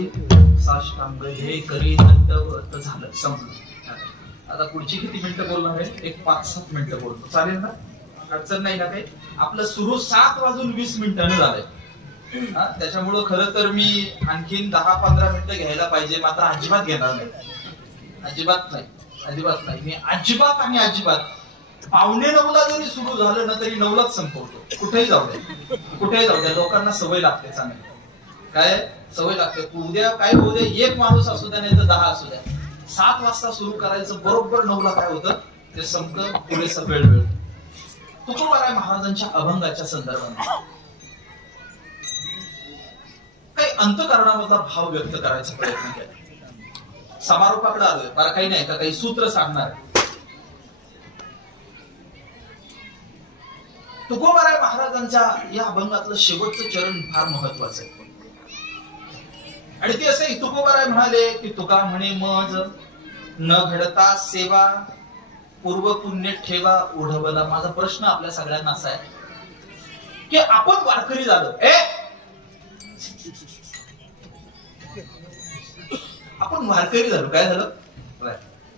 साष्टांग हे करी दंडवत झालं संपलं. आता पुढची किती मिनिटं बोलणार आहे? एक 5-7 मिनिटं बोलतो, चालेल ना? अडचण नाही ना काही? आपलं सुरू 7:20 झालंय. त्याच्यामुळं खरं तर मी आणखीन 10-15 मिनिटं घ्यायला पाहिजे, मात्र अजिबात घेणार नाही. अजिबात नाही. मी अजिबात 8:45ला जरी सुरू झालं ना तरी 9लाच संपवतो. कुठेही जाऊ द्या, लोकांना सवय लागते चांगली. काय सवय लागते? उद्या काय होऊ दे, एक माणूस असू द्या नाही तर 10 असू द्या, 7 वाजता सुरू करायचं, बरोबर 9ला काय होतं ते संपतं. पुरेसा वेळ तुकोबाराय महाराजांच्या अभंगाच्या संदर्भात काही अंतःकरणामधला भाव व्यक्त करायचा प्रयत्न केला. समारोपाकडे आलोय, बरं काही नाही का, काही सूत्र सांगणार. तुकोबाराय महाराजांच्या या अभंगातलं शेवटचं चरण फार महत्वाचं आहे. आणि ते असे तुकोबाराय म्हणाले की तुका म्हणे मज न घडता सेवा, पूर्व पुण्य ठेवा ओढवला. माझा प्रश्न आपल्या सगळ्यांना असा आहे की आपण वारकरी झालो, आपण वारकरी झालो, काय झालं?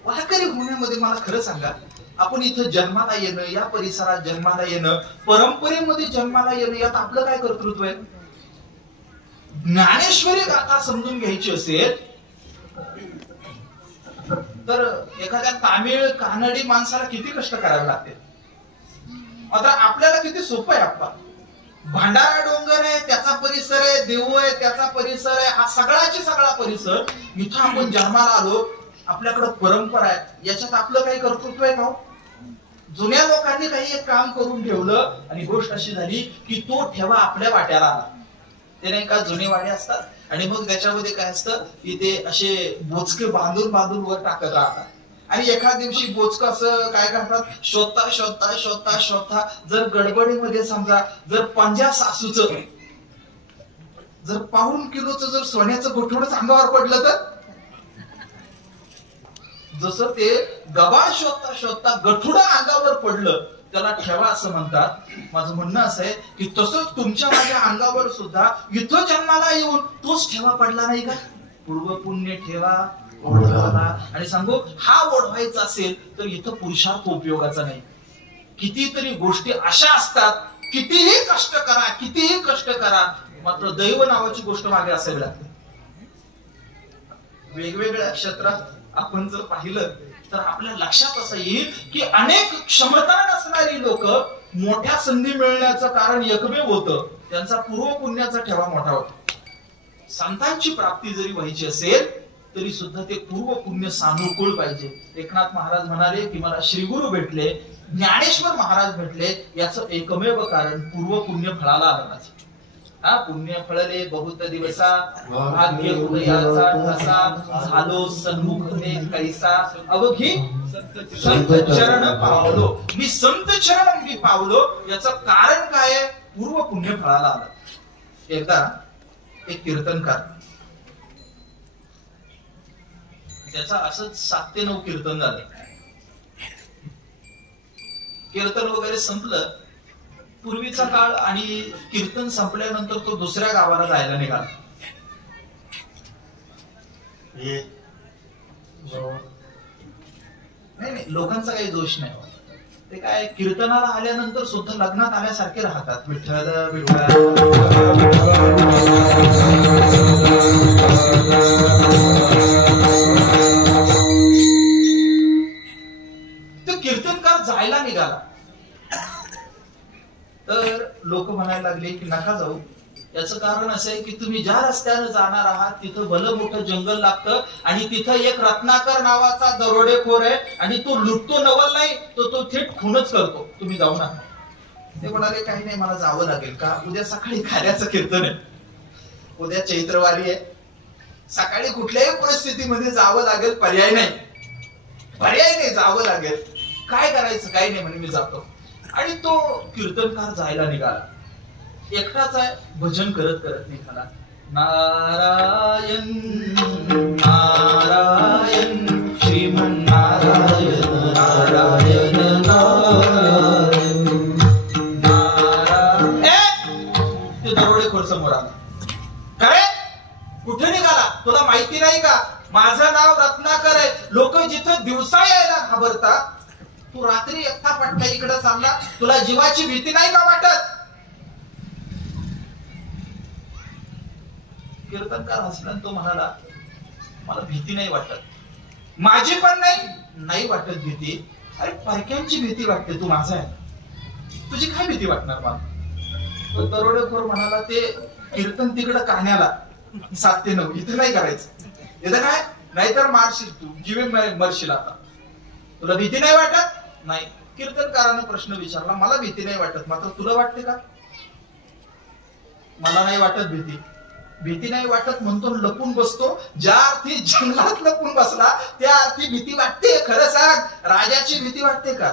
वारकरी होण्यामध्ये मला खरं सांगा, आपण इथं जन्माला येणं, या परिसरात जन्माला येणं, परंपरेमध्ये जन्माला येणं, यात आपलं काय कर्तृत्व आहे? ज्ञानेश्वरी गाथा समजून घ्यायची असेल तर एखाद्या तामिळ कानडी माणसाला किती कष्ट करावे लागते, मात्र आपल्याला किती सोपं आहे. आपण भांडारा डोंगर आहे, त्याचा परिसर आहे, देऊ आहे, त्याचा परिसर आहे, हा सगळा परिसर, इथं आपण जन्माला आलो, आपल्याकडे परंपरा आहे, याच्यात आपलं काही कर्तृत्व आहे का? जुन्या लोकांनी काही एक काम करून ठेवलं आणि गोष्ट अशी झाली की तो ठेवा आपल्या वाट्याला आला. ते नाही का जुने वाडे असतात आणि मग त्याच्यामध्ये काय असतं की ते असे बोचके बांधून बांधून वर टाकत राहतात आणि एखाद दिवशी बोचकं असं काय करतात शोधता शोधता शोधता शोधता जर गडबडीमध्ये समजा जर पंजा सासूचं जर 1.5 किलोचं जर सोन्याचं गोठवडच अंगावर पडलं तर जसं ते गबा शोधता शोधता गठुडा अंगावर पडलं त्याला ठेवा असं म्हणतात. माझं म्हणणं असं आहे की तसंच तुमच्या माझ्या अंगावर सुद्धा इथं जन्माला येऊन तोच ठेवा पडला नाही का. पूर्व पुण्य ठेवा ओढवाला. आणि सांगू हा ओढवायचा असेल तर इथं पुरुषार्थ उपयोगाचा नाही. कितीतरी गोष्टी अशा असतात कितीही कष्ट करा मात्र दैव नावाची गोष्ट मागे असावी लागते. वेगवेगळ्या क्षेत्रात आपण जर पाहिलं तर आपल्या लक्षात असं येईल की अनेक क्षमता नसणारी लोक मोठ्या संधी मिळण्याचं कारण एकमेव होतं त्यांचा पूर्व पुण्याचा ठेवा मोठा होता. संतांची प्राप्ती जरी व्हायची असेल तरी सुद्धा ते पूर्व पुण्य सानुकूळ पाहिजे. एकनाथ महाराज म्हणाले की मला श्रीगुरु भेटले, ज्ञानेश्वर महाराज भेटले, याचं एकमेव कारण पूर्व पुण्य फळाला आलं. हा पुण्य फळले बहुत दिवसा भाग्य उदयाचा ठसा झालो सन्मुख ते कैसा अवघी संत चरण पावलो. मी संत चरण मी पावलो याचं कारण काय आहे. पूर्व पुण्य फळाला आलं. एकदा एक कीर्तनकार त्याचा असंच 7 ते 9 कीर्तन झालं. कीर्तन वगैरे संपलं. पूर्वीचा काळ आणि कीर्तन संपल्यानंतर तो दुसऱ्या गावाला जायला निघाला. नाही लोकांचा काही दोष नाही. ते काय कीर्तनाला आल्यानंतर सुद्धा लग्नात आल्यासारखे राहतात. विठ्ठल विठ्ठल. तो कीर्तनकार जायला निघाला तर लोक म्हणायला लागले की नका जाऊ. याचं कारण असं आहे की तुम्ही ज्या रस्त्याने जाणार आहात तिथं भलं मोठं जंगल लागतं आणि तिथं एक रत्नाकर नावाचा दरोडेखोर आहे आणि तो लुटतो नवल नाही तो थेट खूनच करतो. तुम्ही जाऊ नका. ते म्हणाले काही नाही मला जावं लागेल. का उद्या सकाळी खाऱ्याचं कीर्तन आहे, उद्या चैत्रवारी आहे, सकाळी कुठल्याही परिस्थितीमध्ये जावं लागेल. पर्याय नाही जावं लागेल. काय करायचं काही नाही म्हणे मी जातो. आणि तो कीर्तनकार जायला निघाला. एकटाच आहे. भजन करत करत निघाला. नारायण नारायण श्रीमन्नारायण नारायण नारायण नारायण. ते दरोडेखोर समोर आला. काय कुठे निघाला तुला माहिती नाही का माझं नाव रत्नाकर आहे. लोक जिथं दिवसा यायला घाबरतात तू रात्री एकटा पटका इकडे चालला. तुला जीवाची भीती नाही का वाटत. कीर्तनकार हसला. तो म्हणाला मला भीती नाही वाटत. माझी पण नाही वाटत भीती. अरे परक्यांची भीती वाटते. तू माझा आहे तुझी काय भीती वाटणार मला. तो दरोडेखोर म्हणाला ते कीर्तन तिकडं कान्याला 7 ते 9 इथे नाही करायचं. इथं काय नाहीतर मारशील तू जीवे मरशील. आता तुला भीती नाही वाटत. नाही. कीर्तनकारानं प्रश्न विचारला मला भीती नाही वाटत मात्र तुला वाटते का. मला नाही वाटत भीती नाही वाटत म्हणतो लपून बसतो. ज्या अर्थी जंगलात लपून बसला त्या अर्थी भीती वाटते. खरं सांग राजाची भीती वाटते का,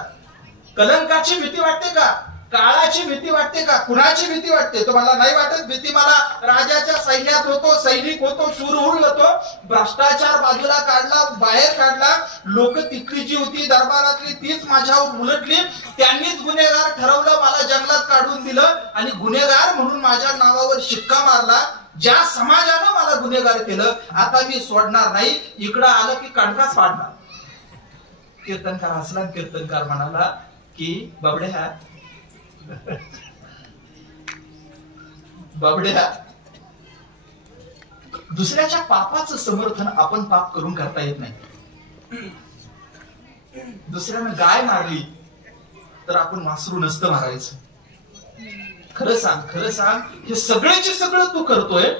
कलंकाची भीती वाटते का, काळाची भीती वाटते का, कुणाची भीती वाटते. तुम्हाला नाही वाटत भीती. मला राजाच्या सैन्यात होतो, सैनिक होतो, शूरहुल होतो, भ्रष्टाचार बाजूला काढला, बाहेर काढला. लोक तिथली जी होती दरबारातली तीच माझ्यावर उलटली. त्यांनीच गुन्हेगार ठरवलं, मला जंगलात काढून दिलं आणि गुन्हेगार म्हणून माझ्या नावावर शिक्का मारला. ज्या समाजानं मला गुन्हेगार केलं आता मी सोडणार नाही. इकडं आलं की कणकाच पाडणार. कीर्तनकार हसला. कीर्तनकार म्हणाला की बाबड्या दुसऱ्याच्या पापाचं समर्थन आपण पाप करून करता येत नाही. दुसऱ्यानं गाय मारली तर आपण वासरू नसतं मारायचं. खरं सांग हे सगळ्याचे सगळं तू करतोय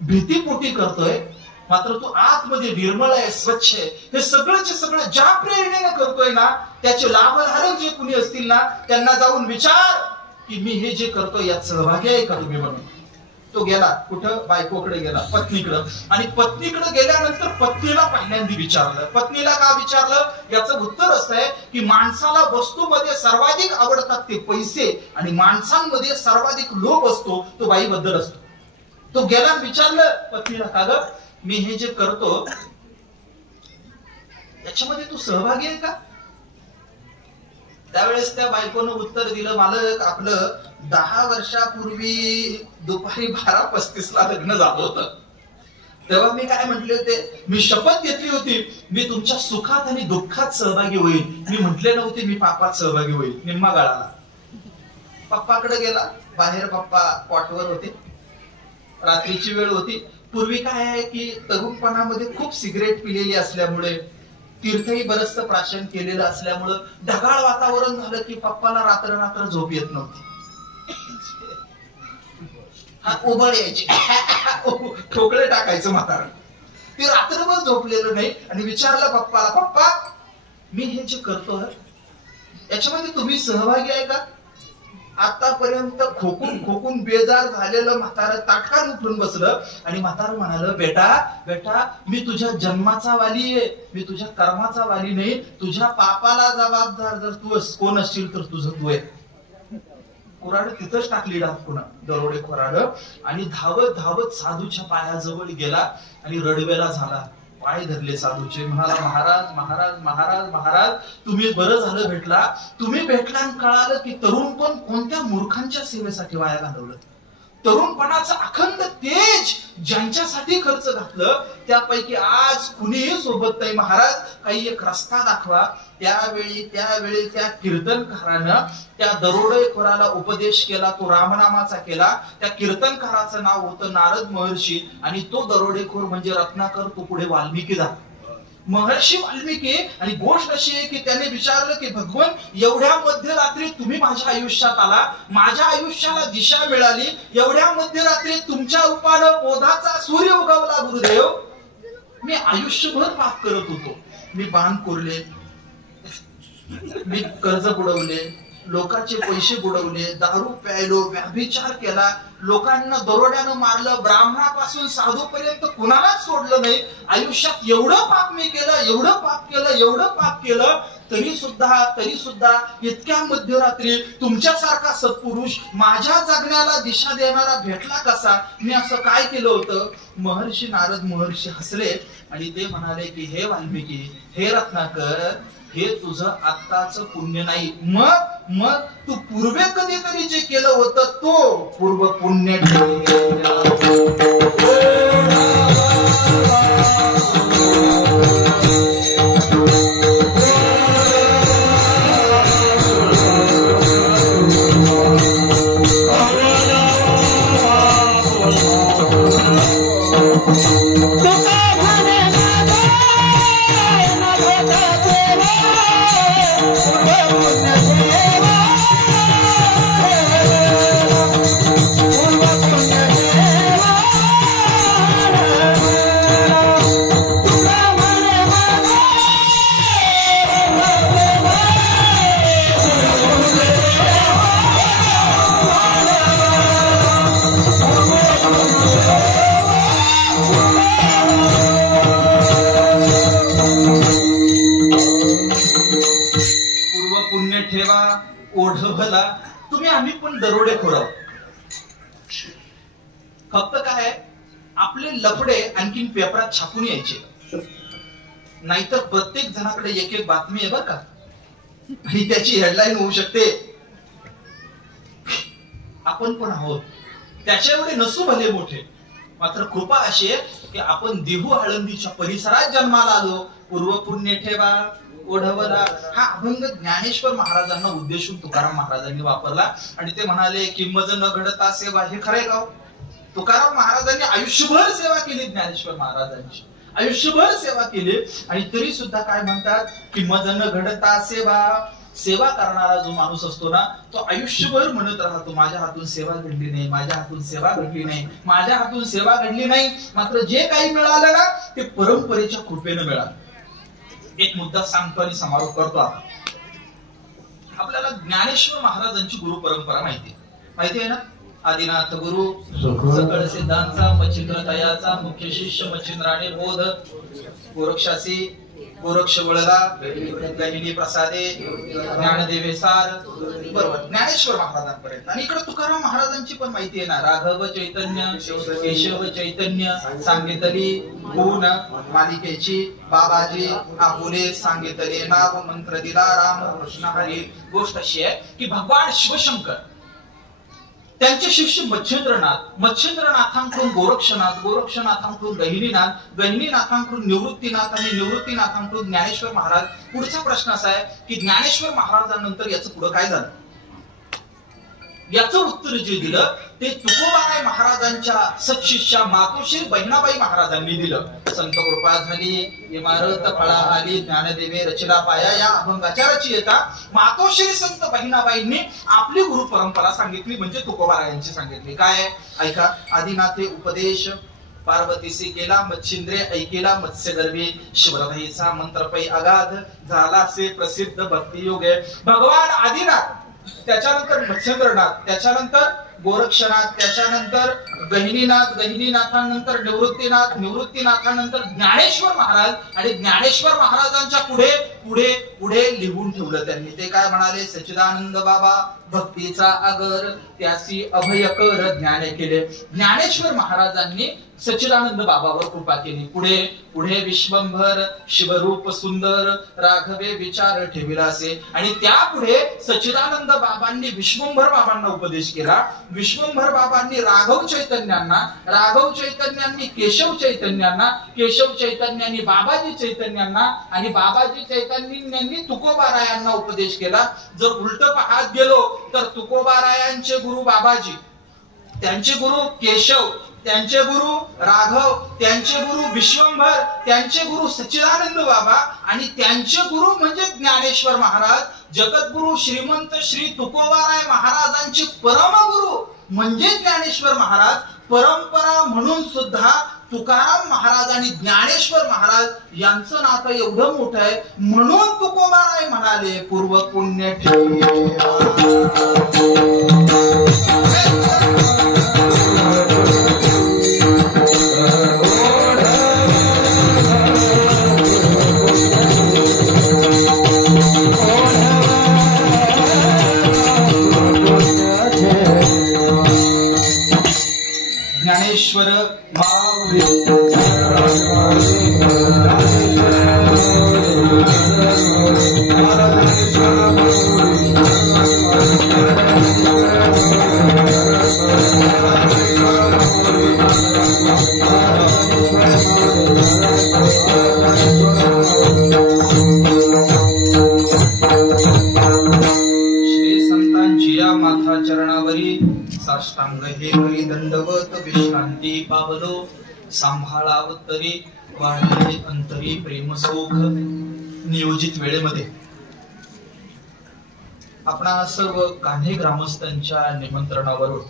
भीतीपोटी करतोय मात्र तू आतमध्ये निर्मळ आहे, स्वच्छ आहे. हे सगळंचे सगळं ज्या प्रेरणेने करतोय ना त्याचे लाभधारक जे कुणी असतील ना त्यांना जाऊन विचार की मी हे जे करतोय यात सहभागी आहे का तुम्ही म्हणून. तो गेला कुठं, बायकोकडे गेला, पत्नीकडं. आणि पत्नीकडे गेल्यानंतर पत्नीला पहिल्यांदा विचारलं. पत्नीला का विचारलं? याचं उत्तर असं आहे की माणसाला वस्तूमध्ये सर्वाधिक आवडतात ते पैसे, आणि माणसांमध्ये सर्वाधिक लोभ असतो तो बाईबद्दल असतो. तो गेला विचारलं पत्नीला, का ग मी हे जे करतो याच्यामध्ये तू सहभागी आहे का? त्यावेळेस त्या बायकोनं उत्तर दिलं, मालक आपलं 10 वर्षापूर्वी दुपारी 12:35 लग्न झालं होतं. तेव्हा मी काय म्हटले होते, मी शपथ घेतली होती मी तुमच्या सुखात आणि दुःखात सहभागी होईल. मी म्हटले नव्हते मी पापात सहभागी होईल. निम्मा गळाला. पप्पाकडे गेला. बाहेर पप्पा कॉटवर होते. रात्रीची वेळ होती. पूर्वी काय आहे की तरुणपणामध्ये खूप सिगरेट पिलेली असल्यामुळे, तीर्थही बरचसं प्राशन केलेलं असल्यामुळं ढगाळ वातावरण झालं की पप्पाला रात्र झोप येत नव्हती. उबळ यायची, ठोकळे टाकायचं म्हातारा. ते रात्रभर झोपलेलं नाही. आणि विचारलं पप्पाला, पप्पा मी हे जे करतो याच्यामध्ये तुम्ही सहभागी आहे का? आतापर्यंत खोकून बेजार झालेलं म्हातारं ताटकान उठून बसलं आणि म्हातारं म्हणाल, बेटा मी तुझ्या जन्माचा वाली आहे, मी तुझ्या कर्माचा वाली नाही. तुझ्या पापाला जबाबदार जर तू कोण असशील तर तुझं तू आहे. कुऱ्हाड तिथंच टाकली पुन्हा दरोडेखोराड. आणि धावत साधूच्या पायाजवळ गेला आणि रडवेला झाला. पाय धरले साधूचे. म्हणाला, महाराज तुम्ही बरं झालं भेटला. तुम्ही भेटला आणि कळालं की तरुणपण कोणत्या मूर्खांच्या सेवेसाठी वाया घालवलं. तरुणपणाचं अखंड तेज ज्यांच्यासाठी खर्च घातलं त्यापैकी आज कुणीही सोबत नाही. महाराज काही एक रस्ता दाखवा. त्यावेळी त्या कीर्तनकारानं त्या दरोडेखोराला उपदेश केला. तो रामनामाचा केला. त्या कीर्तनकाराचं नाव होतं नारद महर्षी. आणि तो दरोडेखोर म्हणजे रत्नाकर, तो पुढे वाल्मिकी झाला. महर्षी वाल्मिकी. आणि गोष्ट अशी आहे की त्याने विचारलं की भगवान एवढ्या मध्यरात्री तुम्ही माझ्या आयुष्यात आला, माझ्या आयुष्याला दिशा मिळाली. एवढ्या मध्यरात्री तुमच्या रूपानं बोधाचा सूर्य उगवला गुरुदेव. मी आयुष्यभर पाप करत होतो. मी बाण कोरले, मी कर्ज बुडवले, लोकांचे पैसे बुडवले, दारू प्यायलो, व्यभिचार केला, लोकांना दरोड्यानं मारलं, ब्राह्मणापासून साधूपर्यंत कुणालाच सोडलं नाही. आयुष्यात एवढं पाप मी केलं, एवढं पाप केलं, तरी सुद्धा इतक्या मध्यरात्री तुमच्यासारखा सत्पुरुष माझ्या जगण्याला दिशा देणारा भेटला कसा? मी असं काय केलं होतं? महर्षी नारद महर्षी हसले आणि ते म्हणाले की हे वाल्मिकी, हे रत्नाकर, हे तुझं आत्ताच पुण्य नाही. मग तू पूर्वे कधीतरी जे केलं होतं तो पूर्व पुण्य. ओढवला तुम्ही. आम्ही पण दरोडेखोर आहोत. फक्त काय आपले लफडे आणखीन पेपरात छापून यायचे, नाहीतर प्रत्येक जणाकडे एक बातमी आहे बर का, आणि त्याची हेडलाईन होऊ शकते आपण पण आहोत. त्याच्या एवढे नसू भले मोठे, मात्र कृपा अशी आहे की आपण देहू आळंदीच्या परिसरात जन्माला आलो. पूर्व पुण्य ठेवा ओढवला हा अभंग ज्ञानेश्वर महाराजांना उद्देशून तुकाराम महाराजांनी वापरला. आणि ते म्हणाले किंमत न घडता सेवा. हे खरंय का? तुकाराम महाराजांनी आयुष्यभर सेवा केली. ज्ञानेश्वर महाराजांची आयुष्यभर सेवा केली. आणि तरी सुद्धा काय म्हणतात, किंमत न घडता सेवा. सेवा करणारा जो माणूस असतो ना, तो आयुष्यभर म्हणत राहतो माझ्या हातून सेवा घडली नाही, माझ्या हातून सेवा घडली नाही, माझ्या हातून सेवा घडली नाही. मात्र जे काही मिळालं ना ते परंपरेच्या कृपेनं मिळालं. एक मुद्दा सांगतो आणि समारोप करतो. आपल्याला ज्ञानेश्वर महाराजांची गुरु परंपरा माहिती आहे ना? आदिनाथ गुरु सकळ सिद्धांचा मच्छिंद्र तयाचा मुख्य शिष्य मच्छिंद्राने बोध गोरक्षासी गोरक्ष वळला गहिनी प्रसादे ज्ञानदेवे सार बरोबर ज्ञानेश्वर महाराजांपर्यंत. आणि इकडे तुकाराम महाराजांची पण माहिती आहे ना. राघव चैतन्य केशव चैतन्य सांगितली गुण मालिकेची बाबाजी आपुले सांगितले नाव मंत्र दिला राम कृष्ण हरी. गोष्ट अशी आहे की भगवान शिवशंकर त्यांचे शिष्य मच्छिंद्रनाथ मच्छिंद्रनाथांकडून गोरक्षनाथ गोरक्षनाथांकडून गहिनीनाथ गहिनीनाथांकडून निवृत्तीनाथ आणि निवृत्तीनाथांकडून ज्ञानेश्वर महाराज. पुढचा प्रश्न असा आहे की ज्ञानेश्वर महाराजांनंतर याचं पुढे काय झालं. याचं उत्तर जे दिलं ते तुकोबाराय महाराजांच्या सत्शिष्या मातोश्री बहिणाबाई महाराजांनी दिलं. संत कृपा झाली इमारत फळा आली ज्ञानदेवे रचना पाया या अभंगाच्या रचयिता मातोश्री संत बहिणाबाईंनी आपली गुरु परंपरा सांगितली म्हणजे तुकोबारायांची सांगितली. काय ऐका. आदिनाथे उपदेश पार्वतीसी केला मच्छिंद्रे ऐकेला मत्स्यगर्भी शिवरधईचा मंत्रपै अगाध झाला से प्रसिद्ध भक्तियोग. भगवान आदिनाथ त्याच्यानंतर मच्छिंद्रनाथ त्याच्यानंतर गोरक्षनाथ त्याच्यानंतर गहिनीनाथ गहिनीनाथानंतर निवृत्तीनाथ निवृत्तीनाथानंतर ज्ञानेश्वर महाराज आणि ज्ञानेश्वर महाराजांच्या पुढे पुढे पुढे लिहून ठेवलं त्यांनी. ते काय म्हणाले. सच्चिदानंद बाबा भक्तीचा आगर त्यासी अभय कर ज्ञाने केले. ज्ञानेश्वर महाराजांनी सच्चिदानंद बाबावर कृपा केली. पुढे पुढे विश्वंभर शिवरूप सुंदर राघवे विचार ठेविलासे. आणि त्यापुढे सच्चिदानंद बाबांनी विश्वंभर बाबांना उपदेश केला. विश्वंभर बाबांनी राघव चैतन्यांना राघव चैतन्यांनी केशव चैतन्यांना केशव चैतन्यांनी बाबाजी चैतन्यांना आणि बाबाजी चैतन्यांनी तुकोबारायांना उपदेश केला. जर उलट पाहत गेलो तर तुकोबारायांचे गुरु बाबाजी त्यांचे गुरु केशव त्यांचे गुरु राघव त्यांचे गुरु विश्वंभर त्यांचे गुरु सच्चिदानंद बाबा आणि त्यांचे गुरु म्हणजे ज्ञानेश्वर महाराज. जगद्गुरु श्रीमंत श्री तुकोबाराय महाराजांचे परमगुरु म्हणजे ज्ञानेश्वर महाराज. परंपरा म्हणून सुद्धा तुकाराम महाराज आणि ज्ञानेश्वर महाराज यांचं नातं एवढं मोठं आहे म्हणून तुकोबाराय म्हणाले पूर्व पुण्य ठेवी. ज्ञानेश्वर माथा चरणावरी साष्टांग हे करी दंडवत विश्रांती पावलो सांभाळा उत्तरी वाढले अंतरी प्रेम सुख. नियोजित वेळेमध्ये आपणा सर्व कान्हे ग्रामस्थांच्या निमंत्रणावरून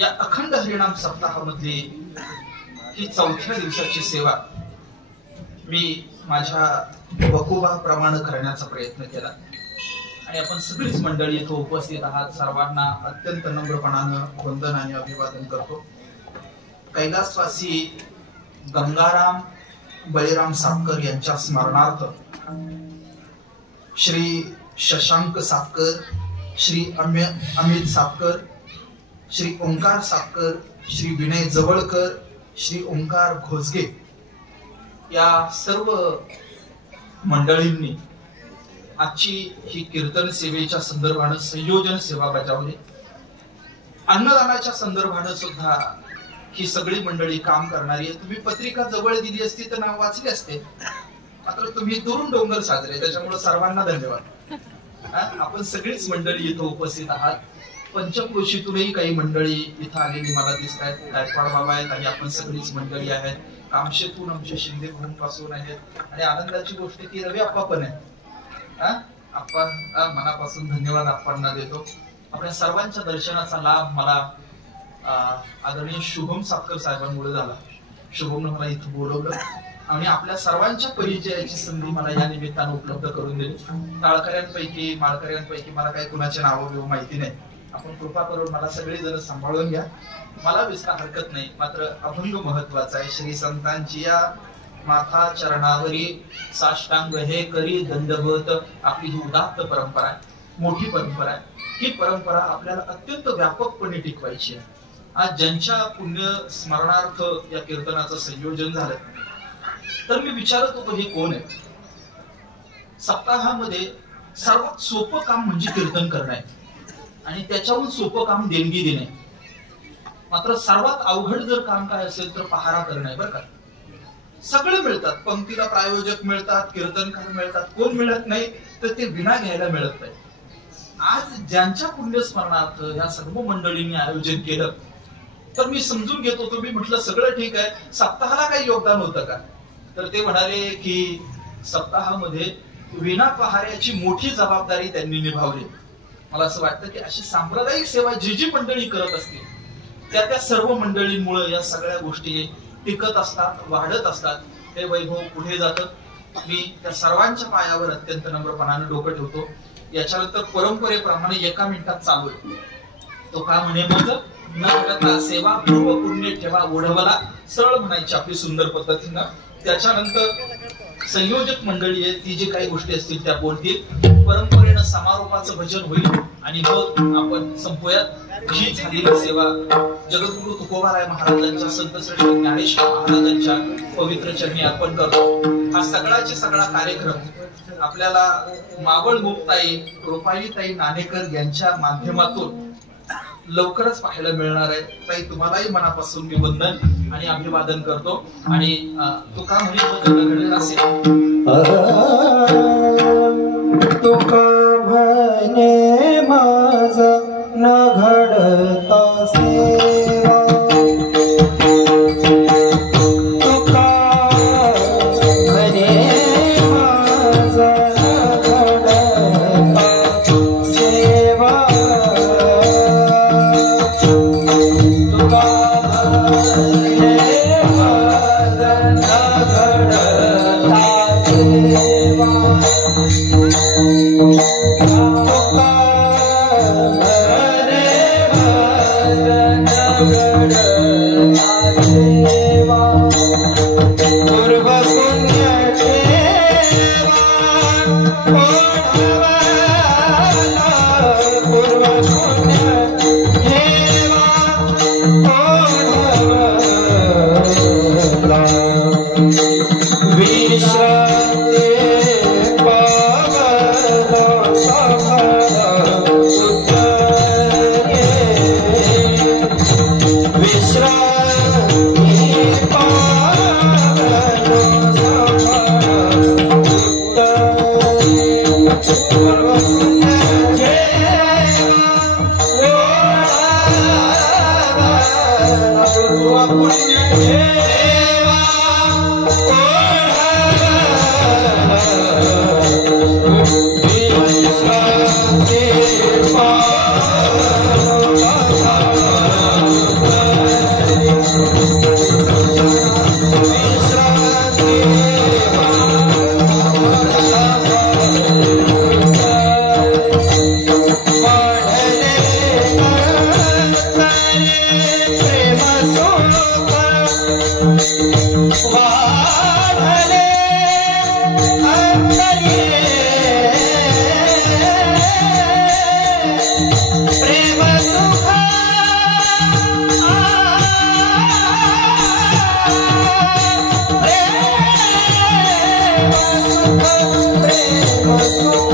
या अखंड हरिनाम सप्ताहामधली ही 4थ्या दिवसाची सेवा मी माझ्या वकुबाप्रमाणे करण्याचा प्रयत्न केला. आणि आपण सगळीच मंडळी इथं उपस्थित आहात. सर्वांना अत्यंत नम्रपणानं वंदन आणि अभिवादन करतो. कैलासवासी गंगाराम बळीराम सापकर यांच्या स्मरणार्थ श्री शशांक सापकर श्री अमित सापकर श्री ओंकार सापकर श्री विनय जवळकर श्री ओंकार घोसगे या सर्व मंडळींनी आजची ही कीर्तन सेवेच्या संदर्भाने संयोजन सेवा बजावली. अन्नदानाच्या संदर्भाने सुद्धा ही सगळी मंडळी काम करणारी आहे. तुम्ही पत्रिका जवळ दिली असती तर नाव वाचले असते, मात्र तुम्ही दुरून डोंगर साजरे, त्याच्यामुळे सर्वांना धन्यवाद. आपण सगळीच मंडळी इथं उपस्थित आहात. पंचक्रोशीतूनही काही मंडळी इथं आलेली मला दिसत आहेत. गायकवाड बाबा आहेत आणि आपण सगळीच मंडळी आहेत. कामशेतून आमचे शिंदे भाऊ पासून आहेत आणि आनंदाची गोष्ट की रवी आप्पा पण आहे. आपण मनापासून धन्यवाद आपणना देतो. आपल्या सर्वांच्या दर्शनाचा लाभ मला आदरणीय शुभम सापकर साहेबांमुळे झाला. शुभमने मला इथं बोलवलं आणि आपल्या सर्वांच्या परिचयाची संधी मला या निमित्तानं उपलब्ध करून दिली. टाळकऱ्यांपैकी माळकऱ्यांपैकी मला काही कुणाचे नाव बिव माहिती नाही, आपण कृपा करून मला सगळे जण सांभाळून घ्या. मला विसरा हरकत नाही, मात्र अभंग महत्वाचा आहे. श्री संतांची या माथा चरणावरी साष्टांग हे करी दंडवत. आपली ही उदात्त परंपरा आहे, मोठी परंपरा आहे. ही परंपरा आपल्याला अत्यंत व्यापकपणे टिकवायची आहे. आज ज्यांच्या पुण्य स्मरणार्थ या कीर्तनाचं संयोजन झालं, तर मी विचारत होतो हे कोण आहे. सप्ताहामध्ये सर्वात सोपं काम म्हणजे कीर्तन करणं आहे आणि त्याच्याहून सोपं काम देणगी देणे. मात्र सर्वात अवघड जर काम काय असेल तर पहारा करणं आहे. बरं का, सगळे मिळतात, पंक्तीला प्रायोजक मिळतात, कीर्तनकार मिळतात, कोण मिळत नाही तर ते विना घ्यायला मिळत नाही. आज ज्यांच्या पुण्यस्मरणार्थ या सर्व मंडळींनी आयोजन केलं, तर मी समजून घेत होतो. मी म्हटलं सगळं ठीक आहे, सप्ताहाला काही योगदान होतं का? तर ते म्हणाले की सप्ताहामध्ये विना पहाऱ्याची मोठी जबाबदारी त्यांनी निभावली. मला असं वाटतं की अशी सांप्रदायिक सेवा जी जी मंडळी करत असतील त्या सर्व मंडळींमुळे या सगळ्या गोष्टी टिकत असतात, वाढत असतात, हे वैभव पुढे जातं. मी त्या सर्वांच्या पायावर अत्यंत नम्रपणाने डोकं ठेवतो. याच्यानंतर परंपरेप्रमाणे एका मिनिटात चालू आहे तो का म्हणे मग न करता सेवा पूर्व पुण्य ठेवा ओढवला, सरळ म्हणायची आपली सुंदर पद्धतीनं. त्याच्यानंतर संयोजक मंडळी आहे, ती जे काही गोष्टी असतील त्या बोलतील. परंपरेनं समारोपाचं भजन होईल आणि मग आपण संपूयात. ही झालेली सेवा जगद्गुरु तुकोबाराय महाराजांच्या, संत श्रेष्ठ ज्ञानेश्वर महाराजांच्या पवित्र चरणी अर्पण करतो. हा सगळाचे सगळा कार्यक्रम आपल्याला मावळ मुक्ताई रुपालीताई नाणेकर यांच्या माध्यमातून लवकरच पाहायला मिळणार आहे. ताई, तुम्हालाही मनापासून मी वंदन आणि अभिवादन करतो. आणि तुका म्हणे असेल तुका म्हणे माझा न घडता सेवा, तुका म्हणे माझा न घडता सेवा, तुका म्हणे माझा न घडता सेवा, प्रेम सुख